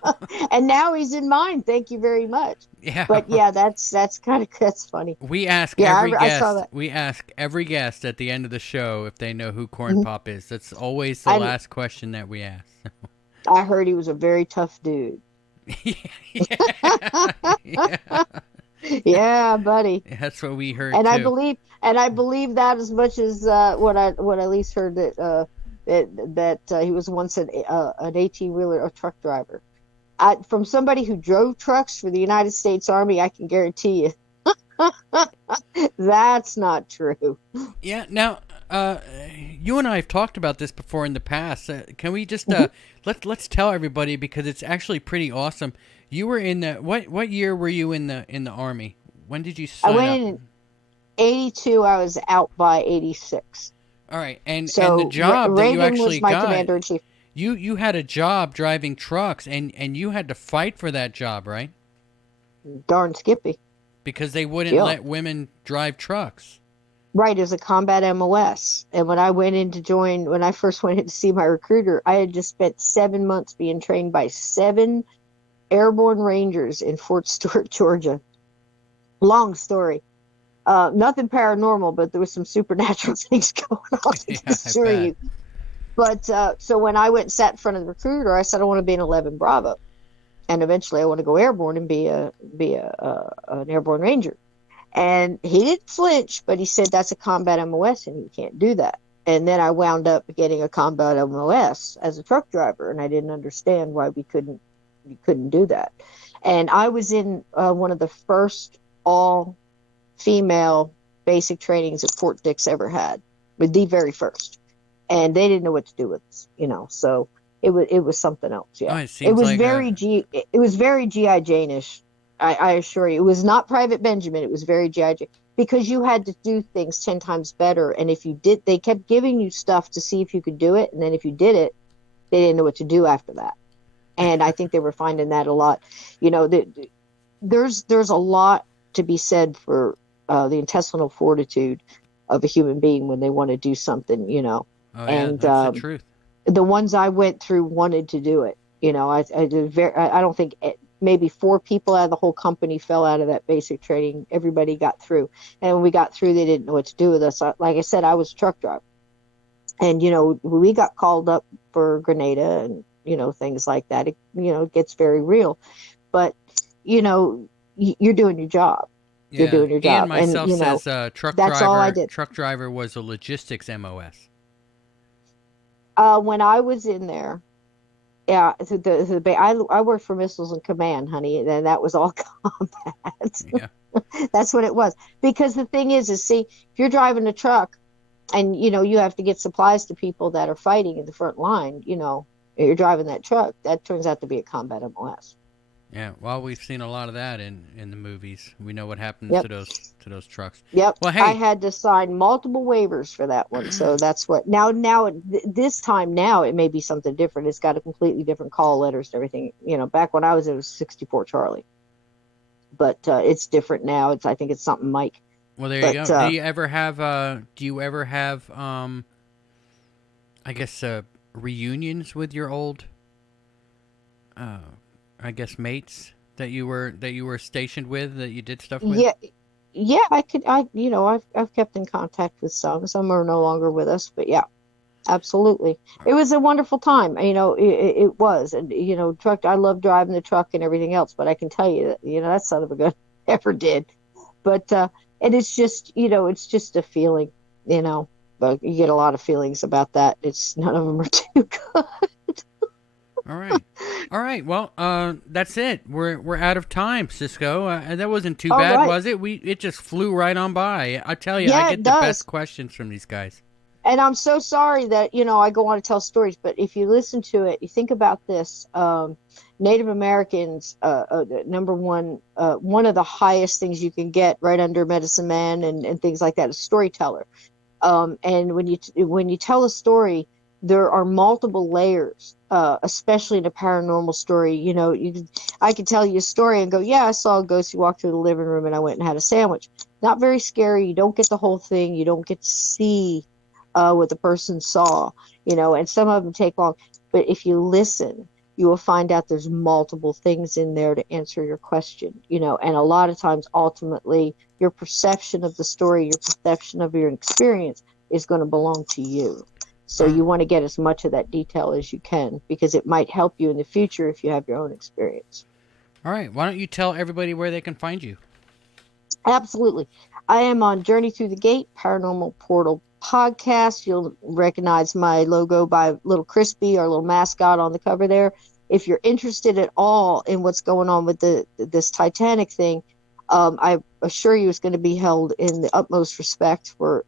And now he's in mine. Thank you very much. Yeah. But yeah, that's funny. We ask We ask every guest at the end of the show if they know who Corn Pop is. That's always the last question that we ask. I heard he was a very tough dude. Yeah. Yeah, buddy. That's what we heard and too. I believe that as much as what I at least heard that he was once an 18-wheeler or truck driver. From somebody who drove trucks for the United States Army, I can guarantee you that's not true. Yeah. Now, you and I have talked about this before in the past. Can we just let's tell everybody, because it's actually pretty awesome. You were in the what year were you in the Army? When did you sign up? I went in 82. I was out by 86. All right, and so the job that you actually was my got, commander-in-chief. You had a job driving trucks, and you had to fight for that job, right? Darn Skippy. Because they wouldn't let women drive trucks. Right, it was a combat MOS. And when I first went in to see my recruiter, I had just spent 7 months being trained by 7 airborne rangers in Fort Stewart, Georgia. Long story. Nothing paranormal, but there was some supernatural things going on, I can assure you. But so when I went and sat in front of the recruiter, I said I want to be an 11 Bravo, and eventually I want to go airborne and be an airborne ranger. And he didn't flinch, but he said that's a combat MOS and you can't do that. And then I wound up getting a combat MOS as a truck driver, and I didn't understand why you couldn't do that. And I was in one of the first all-female basic trainings that Fort Dix ever had, with the very first. And they didn't know what to do with us, so it was something else. Yeah. Oh, it was like it was very G.I. Jane-ish. I assure you, it was not Private Benjamin. It was very G.I. Jane, because you had to do things 10 times better. And if you did, they kept giving you stuff to see if you could do it. And then if you did it, they didn't know what to do after that. And I think they were finding that a lot. There's a lot to be said for the intestinal fortitude of a human being when they want to do something, Oh, yeah, and that's the truth. The ones I went through wanted to do it. I don't think maybe 4 people out of the whole company fell out of that basic training. Everybody got through. And when we got through, they didn't know what to do with us. Like I said, I was a truck driver. And, we got called up for Grenada and, things like that. It gets very real. But, you're doing your job. You're Yeah. doing your Ian job, and myself says that's all I did. truck driver was a logistics MOS. When I was in there, yeah, I worked for Missiles and Command, honey, and that was all combat. Yeah. That's what it was. Because the thing is see, if you're driving a truck, and you have to get supplies to people that are fighting in the front line, you're driving that truck, that turns out to be a combat MOS. Yeah, well, we've seen a lot of that in the movies. We know what happens Yep. to those trucks. Yep. Well, hey, I had to sign multiple waivers for that one, so that's what. Now, this time now it may be something different. It's got a completely different call letters and everything. Back when I was, it was 64 Charlie, but it's different now. I think it's something Mike. Well, there you go. Do you ever have I guess reunions with your old I guess mates that you were stationed with, that you did stuff with? Yeah, I've kept in contact with some. Some are no longer with us, but yeah, absolutely. It was a wonderful time. It was, and truck. I love driving the truck and everything else, but I can tell you that that son of a gun never did. But and it's just a feeling, But you get a lot of feelings about that. None of them are too good. All right. Well, that's it. We're out of time, Cisco. That wasn't too bad, right. Was it? It just flew right on by. I tell you, I get the best questions from these guys. And I'm so sorry that I go on to tell stories, but if you listen to it, you think about this. Native Americans, number one, one of the highest things you can get right under medicine man and things like that is storyteller. And when you tell a story, there are multiple layers, especially in a paranormal story. I could tell you a story and go, yeah, I saw a ghost who walked through the living room and I went and had a sandwich. Not very scary. You don't get the whole thing. You don't get to see what the person saw, and some of them take long. But if you listen, you will find out there's multiple things in there to answer your question, and a lot of times, ultimately, your perception of the story, your perception of your experience is going to belong to you. So you want to get as much of that detail as you can, because it might help you in the future if you have your own experience. All right. Why don't you tell everybody where they can find you? Absolutely. I am on Journey Through the Gate, Paranormal Portal podcast. You'll recognize my logo by Little Crispy, our little mascot on the cover there. If you're interested at all in what's going on with this Titanic thing, I assure you it's going to be held in the utmost respect for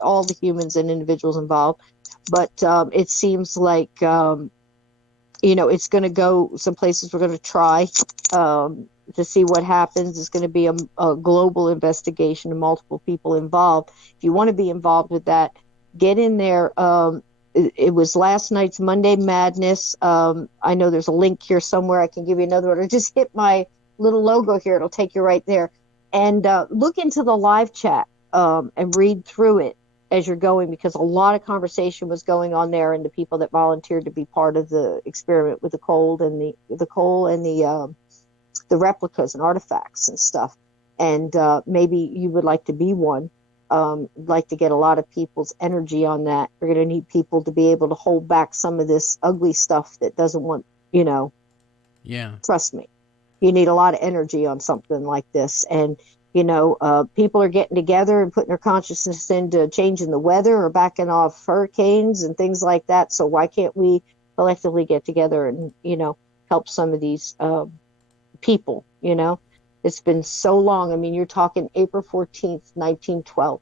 all the humans and individuals involved. But it seems like, it's going to go some places we're going to try to see what happens. It's going to be a global investigation and multiple people involved. If you want to be involved with that, get in there. It was last night's Monday Madness. I know there's a link here somewhere. I can give you another one. Or just hit my little logo here. It'll take you right there. And look into the live chat and read through it as you're going, because a lot of conversation was going on there, and the people that volunteered to be part of the experiment with the coal and the replicas and artifacts and stuff. And maybe you would like to be one. Like to get a lot of people's energy on that. We're going to need people to be able to hold back some of this ugly stuff that doesn't want, Yeah. Trust me. You need a lot of energy on something like this. And, people are getting together and putting their consciousness into changing the weather or backing off hurricanes and things like that. So why can't we collectively get together and, help some of these people, It's been so long. I mean, you're talking April 14th, 1912,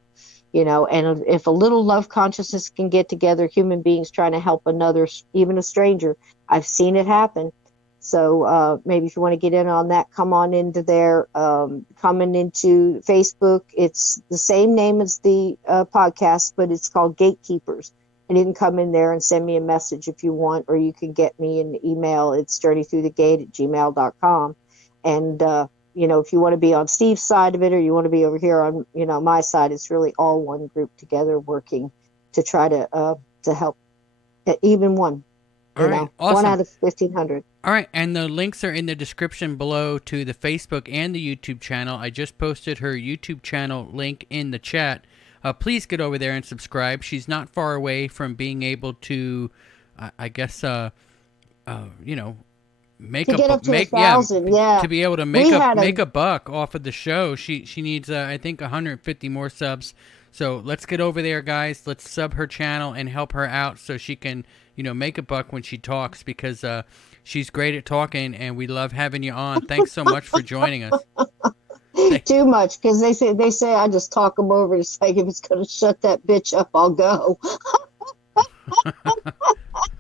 and if a little love consciousness can get together, human beings trying to help another, even a stranger, I've seen it happen. So maybe if you want to get in on that, come on into there, coming into Facebook. It's the same name as the podcast, but it's called Gatekeepers. And you can come in there and send me a message if you want, or you can get me an email. It's journeythroughthegate@gmail.com. And, if you want to be on Steve's side of it, or you want to be over here on, my side, it's really all one group together working to try to help even one. All right, awesome. 1 out of 1,500. All right, and the links are in the description below to the Facebook and the YouTube channel. I just posted her YouTube channel link in the chat. Please get over there and subscribe. She's not far away from being able to, make to a get up to make 1,000. Yeah, to be able to make a buck off of the show. She needs I think 150 more subs. So let's get over there, guys. Let's sub her channel and help her out so she can, make a buck when she talks, because she's great at talking and we love having you on. Thanks so much for joining us. Too much, because they say I just talk them over. It's like, if it's going to shut that bitch up, I'll go.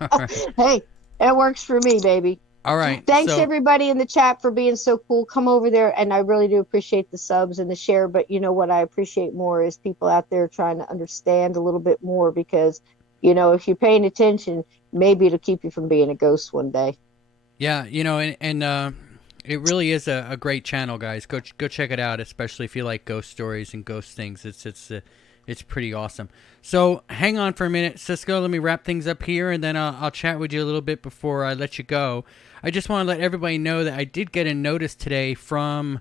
Right. Hey, it works for me, baby. All right. Thanks everybody in the chat for being so cool. Come over there, and I really do appreciate the subs and the share. But you know what I appreciate more is people out there trying to understand a little bit more, because if you're paying attention, maybe it'll keep you from being a ghost one day. Yeah, and it really is a great channel, guys. Go check it out, especially if you like ghost stories and ghost things. It's pretty awesome. So hang on for a minute, Cisco. Let me wrap things up here, and then I'll chat with you a little bit before I let you go. I just want to let everybody know that I did get a notice today from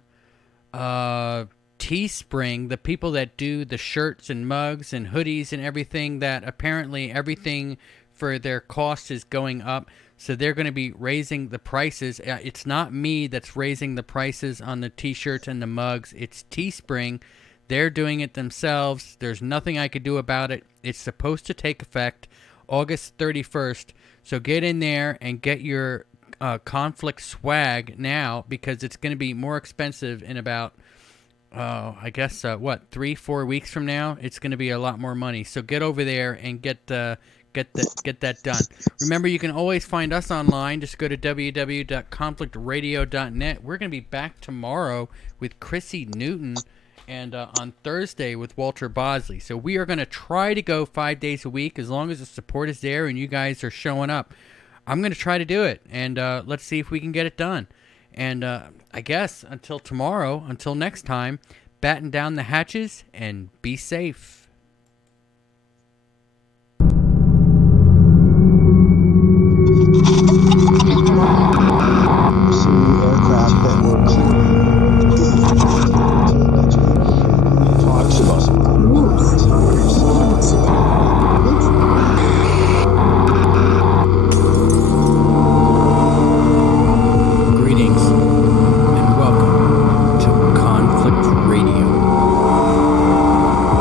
Teespring, the people that do the shirts and mugs and hoodies and everything, that apparently everything for their cost is going up. So they're going to be raising the prices. It's not me that's raising the prices on the t-shirts and the mugs. It's Teespring. They're doing it themselves. There's nothing I could do about it. It's supposed to take effect August 31st. So get in there and get your conflict swag now, because it's going to be more expensive in about, I guess, 3-4 weeks from now. It's going to be a lot more money. So get over there and get that done. Remember, you can always find us online. Just go to www.conflictradio.net. We're going to be back tomorrow with Chrissy Newton, and on Thursday with Walter Bosley. So we are going to try to go 5 days a week, as long as the support is there and you guys are showing up. I'm going to try to do it, and let's see if we can get it done. And I guess until tomorrow, until next time, batten down the hatches and be safe.